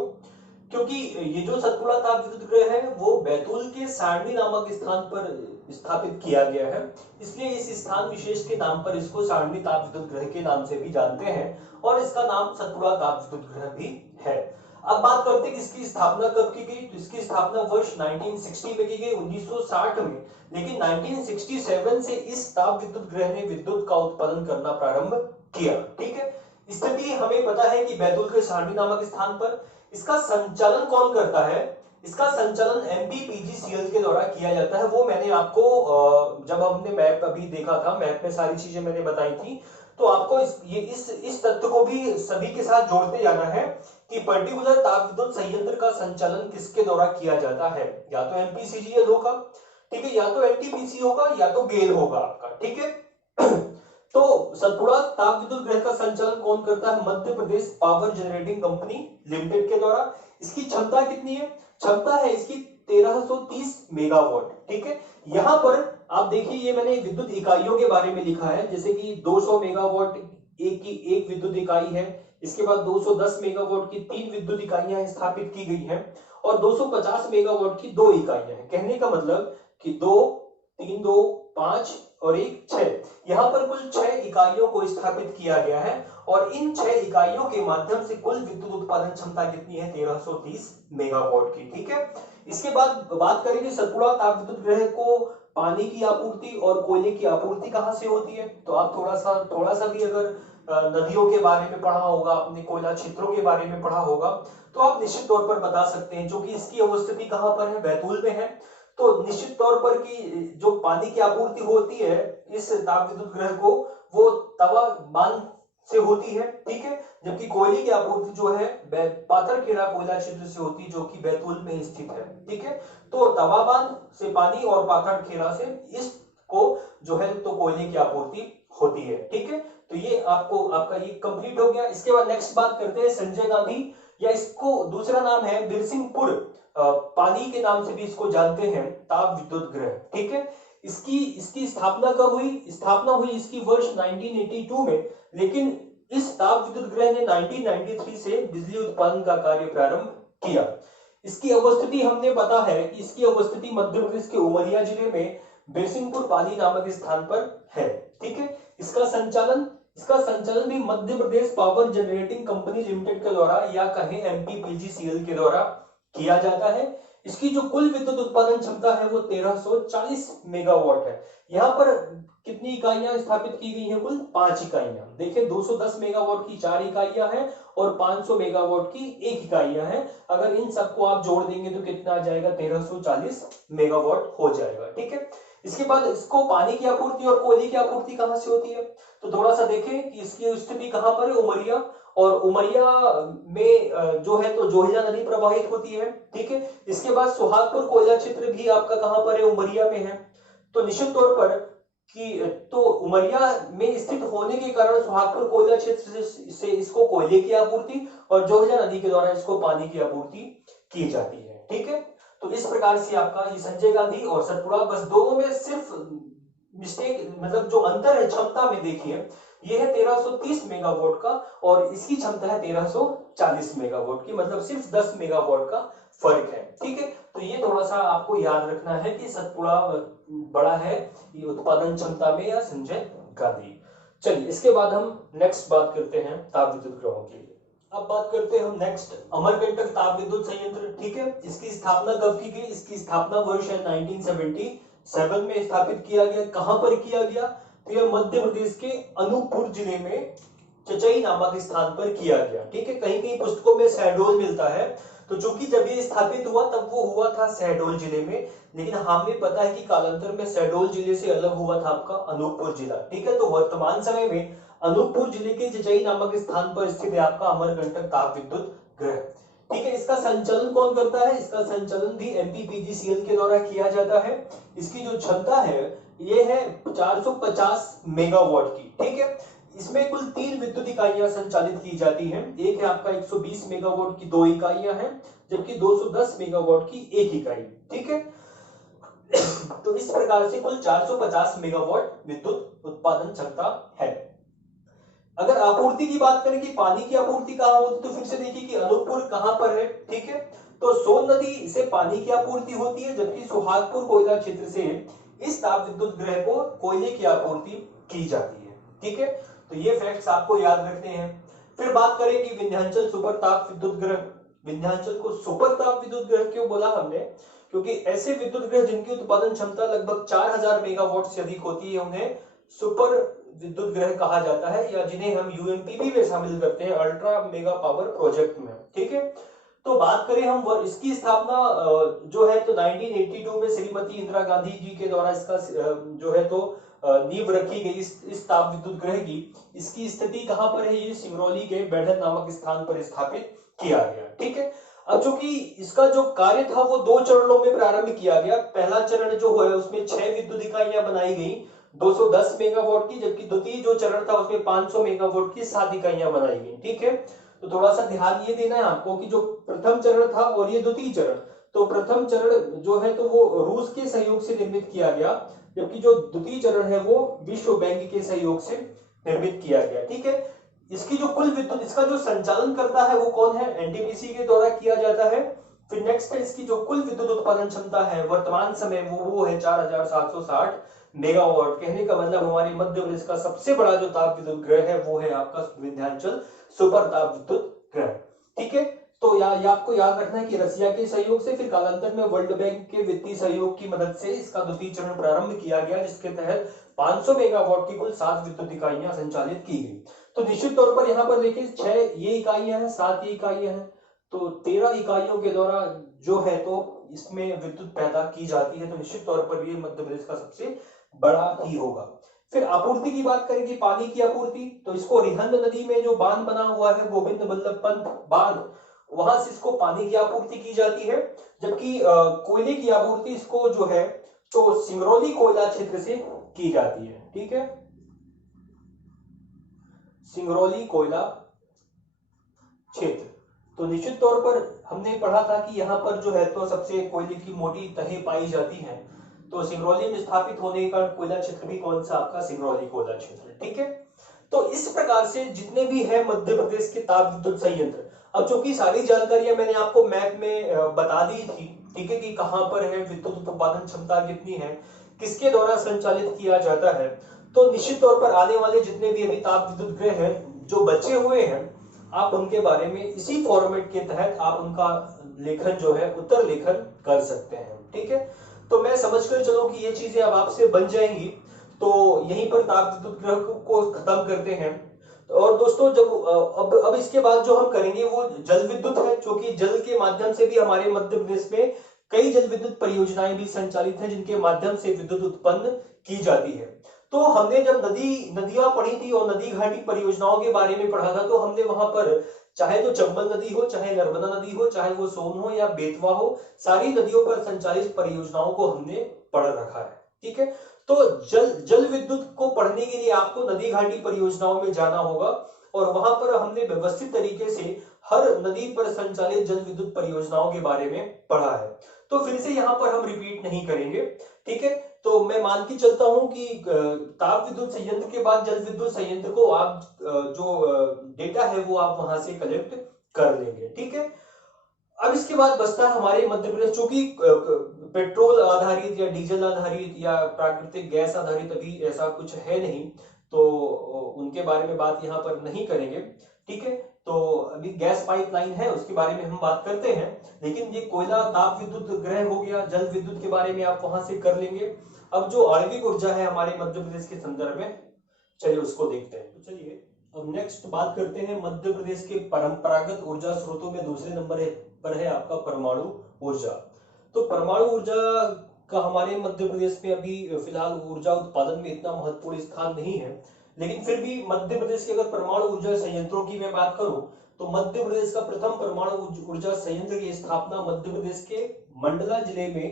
क्योंकि ये जो सतपुड़ा ताप विद्युत गृह है वो बैतूल के सारणी नामक स्थान पर स्थापित किया गया है, इसलिए इस स्थान विशेष के नाम पर इसको सारणी ताप विद्युत गृह के नाम से भी जानते हैं और इसका नाम सतपुड़ा ताप विद्युत गृह भी है। अब बात करते हैं कि इसकी स्थापना कब की गई, तो इसकी स्थापना वर्ष 1960 में की गई, 1960 में, लेकिन 1967 से इस ताप विद्युत गृह ने विद्युत का उत्पादन करना प्रारंभ किया। ठीक है, स्थिति हमें पता है कि बैतूल के सारणी नामक स्थान पर। इसका संचालन कौन करता है? इसका संचालन एमपीपीजीसीएल के द्वारा किया जाता है। वो मैंने आपको जब हमने मैप अभी देखा था, मैप में सारी चीजें मैंने बताई थी, तो आपको इस तथ्य को भी सभी के साथ जोड़ते जाना है कि पर्टिकुलर ताप विद्युत संयंत्र का संचालन किसके द्वारा किया जाता है। या तो एमपीसीजीएल होगा, ठीक है, या तो एनटीपीसी होगा, या तो गेल होगा आपका। ठीक है, तो सतपुड़ा ताप विद्युत गृह का संचालन कौन करता है? मध्य Pradesh power generating company limited के द्वारा। इसकी क्षमता कितनी है? क्षमता है इसकी 1330 मेगावाट। ठीक है, यहां पर आप देखिए, ये मैंने विद्युत इकाइयों के बारे में लिखा है, जैसे कि 200 मेगावाट एक विद्युत इकाई है, इसके बाद 210 मेगावाट की 3 विद्युत इकाइयां स्थापित की गई हैं और 250 मेगावाट की 2 इकाइयां हैं। कहने का मतलब कि 2 3 2 5 और 1 6, यहां पर कुल 6 इकाइयों को स्थापित किया गया है और इन 6 इकाइयों के माध्यम से कुल विद्युत उत्पादन क्षमता कितनी है? 1330 मेगावाट की। ठीक है, इसके बाद बात करेंगे सतपुड़ा ताप विद्युत गृह को पानी की आपूर्ति और कोयले की आपूर्ति कहां से होती है। तो आप थोड़ा सा भी अगर नदियों के बारे में पढ़ा होगा, अपने कोयला क्षेत्रों के बारे में पढ़ा होगा, तो आप निश्चित तौर पर बता सकते हैं, क्योंकि इसकी अवस्थिति कहां पर है? बैतूल में है। तो निश्चित तौर पर कि जो पानी की आपूर्ति होती है इस ताप विद्युत गृह को, वो तवा बांध से होती है। ठीक है, जबकि कोयले की आपूर्ति जो है पाथरखेड़ा कोयला क्षेत्र से होती है, जो कि बैतूल में स्थित है। ठीक है, तो तवा बांध से पानी और पाथरखेड़ा से इसको जो है तो कोयले की आपूर्ति होती है। ठीक है, तो ये आपका ये कंप्लीट हो गया। इसके बाद नेक्स्ट बात करते हैं संजय गांधी, या इसको दूसरा नाम है बिरसिंहपुर पानी के नाम से भी इसको जानते हैं, ताप विद्युत गृह। ठीक है, इसकी स्थापना कब हुई? स्थापना हुई इसकी वर्ष 1982 में, लेकिन इस ताप विद्युत गृह ने 1993 से बिजली उत्पादन का कार्य प्रारंभ किया। इसकी अवस्थिति हमने पता है कि इसकी अवस्थिति मध्य प्रदेश के उमरिया जिले में बिरसिंहपुर पाली नामक स्थान पर है। ठीक है, इसका संचालन भी मध्य Pradesh power generating company limited के द्वारा, या कहें एमपीपीजीसीएल के द्वारा किया जाता है। इसकी जो कुल विद्युत उत्पादन क्षमता है वो 1340 मेगावाट है। यहाँ पर कितनी इकाइयां स्थापित की गई हैं? कुल 5 इकाइयां। देखिए, 210 मेगावाट की 4 इकाइयां हैं और 500 मेगावाट की 1 इकाइयां हैं। अगर इन सबको आप जोड़ देंगे तो कितना आ जाएगा? 1340 मेगावाट हो जाएगा। ठीक है, इसके बाद इसको पानी की आपूर्ति और कोयले की आपूर्ति कहां से होती है? तो थोड़ा सा देखें कि इसकी स्थिति कहां पर है? उमरिया, और उमरिया में जो है तो जोहिला नदी प्रवाहित होती है। ठीक है, इसके बाद सुहागपुर कोयला क्षेत्र भी आपका कहां पर है? उमरिया में है। तो निश्चित तौर पर कि तो उमरिया में स्थित होने के कारण सुहागपुर कोयला क्षेत्र से इसको कोयले की आपूर्ति और जोहिला नदी के द्वारा इसको पानी की आपूर्ति की जाती है। ठीक है, तो इस प्रकार से आपका ये संजय गांधी और सतपुड़ा, बस दोनों में सिर्फ मिस्टेक, मतलब जो अंतर है क्षमता में, देखिए ये है 1330 मेगावाट का और इसकी क्षमता है 1340 मेगावाट की, मतलब सिर्फ 10 मेगावाट का फर्क है। ठीक है, तो ये थोड़ा सा आपको याद रखना है कि सतपुड़ा बड़ा है ये उत्पादन क्षमता में या संजय गांधी। चलिए, इसके बाद हम नेक्स्ट बात करते हैं ताप विद्युत गृहों की। अब बात करते हैं हम नेक्स्ट अमरकंटक ताप विद्युत संयंत्र। ठीक है, इसकी स्थापना कब की गई? इसकी स्थापना वर्ष है 1977 में स्थापित किया गया। कहां पर किया गया? तो यह मध्य प्रदेश के अनूपपुर जिले में चचई नामक स्थान पर किया गया। ठीक है, कहीं कहीं पुस्तकों में शहडोल मिलता है, तो तो चूंकि जब ये स्थापित हुआ तब वो हुआ था शहडोल जिले में, लेकिन हमें पता है कि कालांतर में शहडोल जिले से अलग हुआ था आपका अनूपपुर जिला। ठीक है, तो वर्तमान समय में अनूपपुर जिले के जजई नामक स्थान पर स्थित है आपका अमरकंटक ताप विद्युत ग्रह। ठीक है, इसका संचालन कौन करता है? इसका संचालन भी एमपीपीजीसीएल के द्वारा किया जाता है। इसकी जो क्षमता है ये है 450 मेगावाट की। ठीक है, इसमें कुल 3 विद्युत इकाइयां संचालित की जाती हैं। एक है आपका 120 मेगावाट की 2 इकाइयां हैं, जबकि 210 मेगावाट की 1 इकाई। ठीक है, तो इस प्रकार से कुल 450 मेगावाट विद्युत उत्पादन क्षमता है। अगर आपूर्ति की बात करें कि पानी की आपूर्ति कहां होती, तो फिर से देखिए कि अनूपपुर कहां पर है। ठीक है, तो सोन नदी से पानी की आपूर्ति होती है, जबकि सुहागपुर कोयला क्षेत्र से इस ताप विद्युत ग्रह को कोयले की आपूर्ति की जाती है। ठीक है, तो ये फैक्ट्स आपको याद रखने हैं। फिर बात करें कि विंध्याचल सुपर ताप विद्युत ग्रह। विंध्याचल को सुपर ताप विद्युत ग्रह क्यों बोला हमने? क्योंकि ऐसे विद्युत ग्रह जिनकी उत्पादन क्षमता लगभग 4000 मेगावाट से अधिक होती है उन्हें सुपर विद्युत ग्रह कहा जाता है, या जिन्हें हम यूएमपीपी में शामिल करते हैं, अल्ट्रा मेगा पावर प्रोजेक्ट में। ठीक है, तो बात करें हम इसकी स्थापना जो है तो 1982 में श्रीमती इंदिरा गांधी जी के द्वारा इसका जो है तो नींव रखी गई इस ताप विद्युत ग्रह की। इसकी स्थिति कहां पर है? ये सिंगरौली के बैठक नामक स्थान पर स्थापित किया गया। ठीक है, अब चूंकि इसका जो कार्य था वो 2 चरणों में प्रारंभ किया गया। पहला चरण जो है उसमें 6 विद्युत इकाइयां बनाई गई 210 मेगावाट की, जबकि द्वितीय जो चरण था उसमें 500 मेगावाट की 7 इकाइयां बनाई गई। ठीक है, तो थोड़ा सा ध्यान ये देना है आपको कि जो प्रथम चरण था और ये द्वितीय चरण, तो प्रथम चरण जो है तो वो रूस के सहयोग से निर्मित किया गया, जबकि जो द्वितीय चरण है वो विश्व बैंक के सहयोग से निर्मित किया गया। ठीक है, इसकी जो कुल विद्युत, इसका जो संचालन करता है वो कौन है? एनटीपीसी के द्वारा किया जाता है। फिर नेक्स्ट है इसकी जो कुल विद्युत उत्पादन क्षमता है वर्तमान समय वो है 4760 मेगावाट। कहने का मतलब हमारे मध्य प्रदेश का सबसे बड़ा जो ताप विद्युत ग्रह है वो है आपका विंध्याचल सुपर ताप विद्युत ग्रह। ठीक है, तो आपको याद रखना है कि रसिया के सहयोग से, फिर कालांतर में वर्ल्ड बैंक के वित्तीय सहयोग की मदद से इसका द्वितीय चरण प्रारंभ किया गया, जिसके तहत 500 मेगावाट की कुल 7 विद्युत इकाइयां संचालित की गई। तो निश्चित तौर पर यहाँ पर देखिए 6 ये इकाइयां हैं, 7 ये इकाइयां हैं, तो 13 इकाइयों के द्वारा जो है तो इसमें विद्युत पैदा की जाती है। तो निश्चित तौर पर ये मध्य प्रदेश का सबसे बड़ा ही होगा। फिर आपूर्ति की बात करेंगे, पानी की आपूर्ति, तो इसको रिहंद नदी में जो बांध बना हुआ है गोविंद बल्लभ पंत बांध, वहां से इसको पानी की आपूर्ति की जाती है, जबकि कोयले की आपूर्ति इसको जो है तो सिंगरौली कोयला क्षेत्र से की जाती है। ठीक है, सिंगरौली कोयला क्षेत्र। तो निश्चित तौर पर हमने पढ़ा था कि यहाँ पर जो है तो सबसे कोयले की मोटी तहें पाई जाती हैं, तो सिंगरौली में स्थापित होने के कारण कोयला क्षेत्र भी कौन सा? आपका सिंगरौली कोयला क्षेत्र। ठीक है, तो इस प्रकार से जितने भी है मध्य प्रदेश के ताप विद्युत संयंत्र, अब चूंकि सारी जानकारियां मैंने आपको मैप में बता दी थी, ठीक है, कि कहां पर है, विद्युत उत्पादन क्षमता कितनी है, किसके द्वारा संचालित किया जाता है, तो निश्चित तौर पर आने वाले जितने भी अभी ताप विद्युत ग्रह हैं जो बचे हुए हैं, आप उनके बारे में इसी फॉर्मेट के तहत आप उनका लेखन जो है उत्तर लेखन कर सकते हैं। ठीक है, तो मैं समझ कर चलो कि ये चीजें अब आपसे बन जाएंगी। तो यहीं पर ताप विद्युत ग्रह को खत्म करते हैं। और दोस्तों जब अब इसके बाद जो हम करेंगे वो जल विद्युत है, क्योंकि जल के माध्यम से भी हमारे मध्य प्रदेश में कई जल विद्युत परियोजनाएं भी संचालित हैं जिनके माध्यम से विद्युत उत्पन्न की जाती है। तो हमने जब नदियां पढ़ी थी और नदी घाटी परियोजनाओं के बारे में पढ़ा था, तो हमने वहां पर चाहे तो चंबल नदी हो, चाहे नर्मदा नदी हो, चाहे वो सोन हो या बेतवा हो, सारी नदियों पर संचालित परियोजनाओं को हमने पढ़ रखा है। ठीक है, तो जल विद्युत को पढ़ने के लिए आपको नदी घाटी परियोजनाओं में जाना होगा, और वहां पर हमने व्यवस्थित तरीके से हर नदी पर संचालित जल विद्युत परियोजनाओं के बारे में पढ़ा है, तो फिर से यहाँ पर हम रिपीट नहीं करेंगे। ठीक है, तो मैं मान के चलता हूं कि ताप विद्युत संयंत्र के बाद जल विद्युत संयंत्र को आप जो डेटा है वो आप वहां से कलेक्ट कर लेंगे। ठीक है, अब इसके बाद बचता है हमारे मध्य प्रदेश, चूंकि पेट्रोल आधारित या डीजल आधारित या प्राकृतिक गैस आधारित अभी ऐसा कुछ है नहीं, तो उनके बारे में बात यहाँ पर नहीं करेंगे। ठीक है, तो अभी गैस पाइपलाइन है उसके बारे में हम बात करते हैं, लेकिन ये कोयला ताप विद्युत ग्रह हो गया, जल विद्युत के बारे में आप वहां से कर लेंगे। अब जो आणविक ऊर्जा है हमारे मध्य प्रदेश के संदर्भ में, चलिए उसको देखते हैं। तो चलिए अब नेक्स्ट बात करते हैं मध्य प्रदेश के परंपरागत ऊर्जा स्रोतों में दूसरे नंबर पर है आपका परमाणु ऊर्जा। तो परमाणु ऊर्जा का हमारे मध्य प्रदेश में अभी फिलहाल ऊर्जा उत्पादन में इतना महत्वपूर्ण स्थान नहीं है, लेकिन फिर भी मध्य प्रदेश के अगर परमाणु ऊर्जा संयंत्रों की मैं बात करूं तो मध्य प्रदेश का प्रथम परमाणु ऊर्जा संयंत्र की स्थापना मध्य प्रदेश के मंडला जिले में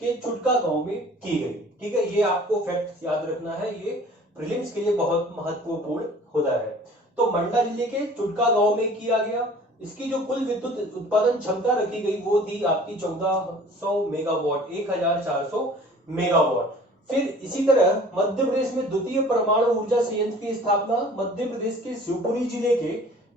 के चुटका गांव में की गई। ठीक है, ये आपको फैक्ट याद रखना है, ये प्रीलिम्स के लिए बहुत महत्वपूर्ण होता है। तो मंडला जिले के चुटका गांव में किया गया। इसकी जो कुल विद्युत उत्पादन क्षमता रखी गई वो थी आपकी 1400 मेगावाट, 1400 मेगावाट। फिर इसी तरह मध्य प्रदेश में द्वितीय परमाणु ऊर्जा संयंत्र की स्थापना मध्य प्रदेश के शिवपुरी जिले के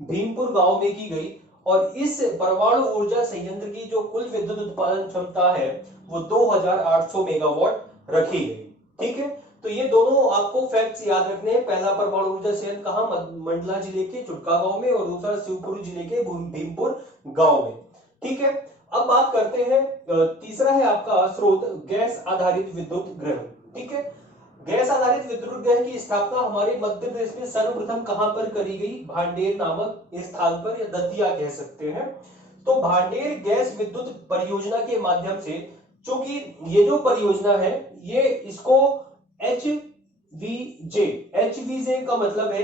भीमपुर गांव में की गई और इस परमाणु ऊर्जा संयंत्र की जो कुल विद्युत उत्पादन क्षमता है वो 2800 मेगावाट रखी गई। ठीक है, तो ये दोनों आपको फैक्ट्स याद रखने हैं। पहला परमाणु ऊर्जा संयंत्र कहां, मंडला जिले के चुटका गांव में, और दूसरा शिवपुरी जिले के भीमपुर गांव में। ठीक है, अब बात करते हैं तीसरा है आपका स्रोत गैस आधारित विद्युत ग्रह। ठीक है, गैस आधारित विद्युत ग्रह की स्थापना हमारे मध्य प्रदेश में सर्वप्रथम कहां पर करी गई, भांडेर नामक स्थान पर, या दतिया कह सकते हैं। तो भांडेर गैस विद्युत परियोजना के माध्यम से, चूंकि ये जो परियोजना है ये इसको एचवीजे का मतलब है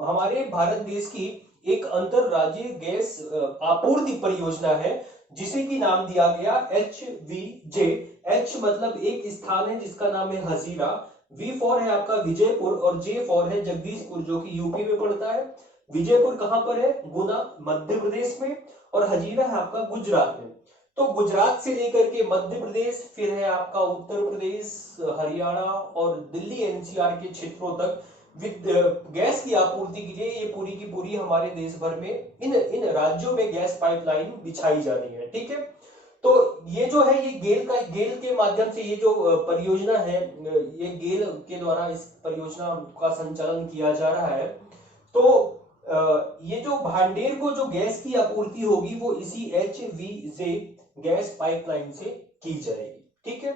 हमारे भारत देश की एक अंतरराज्यीय गैस आपूर्ति परियोजना है, जिसे की नाम दिया गया एचवीजे। एच मतलब एक स्थान है जिसका नाम है हजीरा, वी फॉर है आपका विजयपुर और जे फॉर है जगदीशपुर जो कि यूपी में पड़ता है। विजयपुर कहां पर है, गुना मध्य प्रदेश में, और हजीरा है आपका गुजरात में। तो गुजरात से लेकर के मध्य प्रदेश, फिर है आपका उत्तर प्रदेश, हरियाणा और दिल्ली एनसीआर के क्षेत्रों तक गैस की आपूर्ति के लिए ये पूरी की पूरी हमारे देश भर में इन राज्यों में गैस पाइपलाइन बिछाई जा रही है। ठीक है, तो ये जो है ये गेल के माध्यम से ये जो परियोजना है, ये गेल के द्वारा इस परियोजना का संचालन किया जा रहा है। तो ये जो भांडेर को जो गैस की आपूर्ति होगी वो इसी एचवीजे गैस पाइपलाइन से की जाएगी। ठीक है,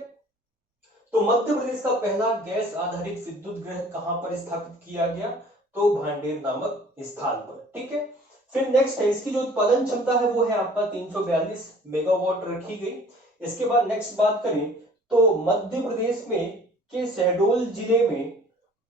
तो मध्य प्रदेश का पहला गैस आधारित विद्युत ग्रह कहां पर स्थापित किया गया, तो भांडेर नामक स्थान पर। ठीक है, फिर नेक्स्ट है इसकी जो उत्पादन क्षमता है वो है आपका 342 मेगावाट रखी गई। इसके बाद नेक्स्ट बात करें तो मध्य प्रदेश में के शहडोल जिले में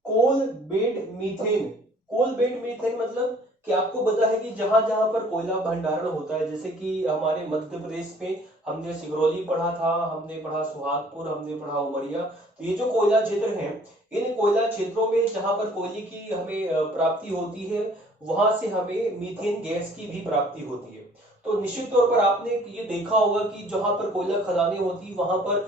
कोल बेड मीथेन मतलब कि आपको पता है कि जहां जहां पर कोयला भंडारण होता है, जैसे कि हमारे मध्य प्रदेश में हमने सिगरौली पढ़ा था, हमने पढ़ा सुहागपुर, हमने पढ़ा उमरिया। तो ये जो कोयला क्षेत्र हैं, इन कोयला क्षेत्रों में जहां पर कोयले की हमें प्राप्ति होती है वहां से हमें मीथेन गैस की भी प्राप्ति होती है। तो निश्चित तौर पर आपने ये देखा होगा कि जहां पर कोयला खदानें होती वहां पर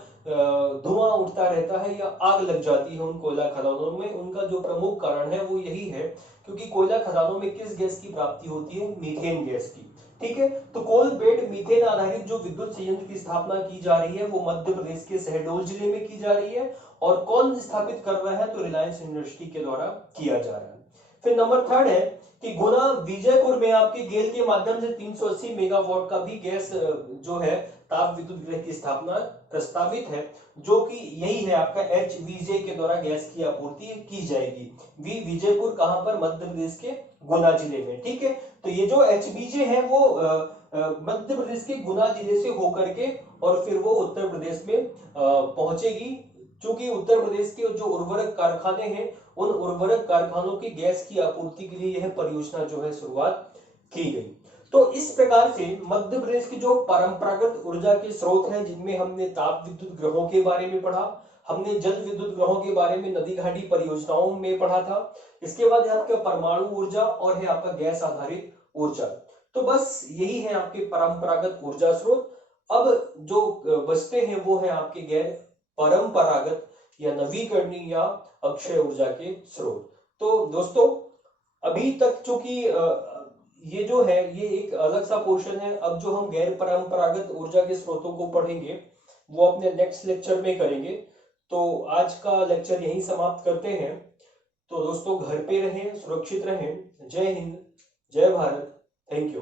धुआं उठता रहता है या आग लग जाती है उन कोयला खदानों में। उनका जो प्रमुख कारण है वो यही है क्योंकि कोयला खदानों में किस गैस की प्राप्ति होती है, मीथेन गैस की। ठीक है, तो कोल बेड मीथेन आधारित जो विद्युत संयंत्र की स्थापना की जा रही है वो मध्य प्रदेश के शहडोल जिले में की जा रही है। और कौन स्थापित कर रहा है, तो रिलायंस इंडस्ट्री के द्वारा किया जा रहा है। फिर नंबर थर्ड है कि गुना विजयपुर में आपके गेल के माध्यम से 380 मेगावाट का भी गैस जो है ताप विद्युत गृह की स्थापना प्रस्तावित है, जो कि यही है आपका एचवीजे के द्वारा गैस की आपूर्ति की जाएगी। विजयपुर कहां पर, मध्य प्रदेश के गुना जिले में। ठीक है, तो ये जो एचवीजे है वो मध्य प्रदेश के गुना जिले से होकर के और फिर वो उत्तर प्रदेश में पहुंचेगी, क्योंकि उत्तर प्रदेश के जो उर्वरक कारखाने हैं उन उर्वरक कारखानों की गैस की आपूर्ति के लिए यह परियोजना जो है शुरुआत की गई। तो इस प्रकार से मध्य प्रदेश की जो परंपरागत ऊर्जा के स्रोत हैं, जिनमें हमने ताप विद्युत ग्रहों के बारे में पढ़ा, हमने जल विद्युत ग्रहों के बारे में नदी घाटी परियोजनाओं में पढ़ा था। इसके बाद है आपका परमाणु ऊर्जा और है आपका गैस आधारित ऊर्जा। तो बस यही है आपके परंपरागत ऊर्जा स्रोत। अब जो बचते हैं वो है आपके गैर परंपरागत या नवीकरणीय या अक्षय ऊर्जा के स्रोत। तो दोस्तों अभी तक चूंकि ये जो है ये एक अलग सा पोर्शन है। अब जो हम गैर परंपरागत ऊर्जा के स्रोतों को पढ़ेंगे वो अपने नेक्स्ट लेक्चर में करेंगे। तो आज का लेक्चर यहीं समाप्त करते हैं। तो दोस्तों घर पे रहें, सुरक्षित रहें। जय हिंद, जय भारत, थैंक यू।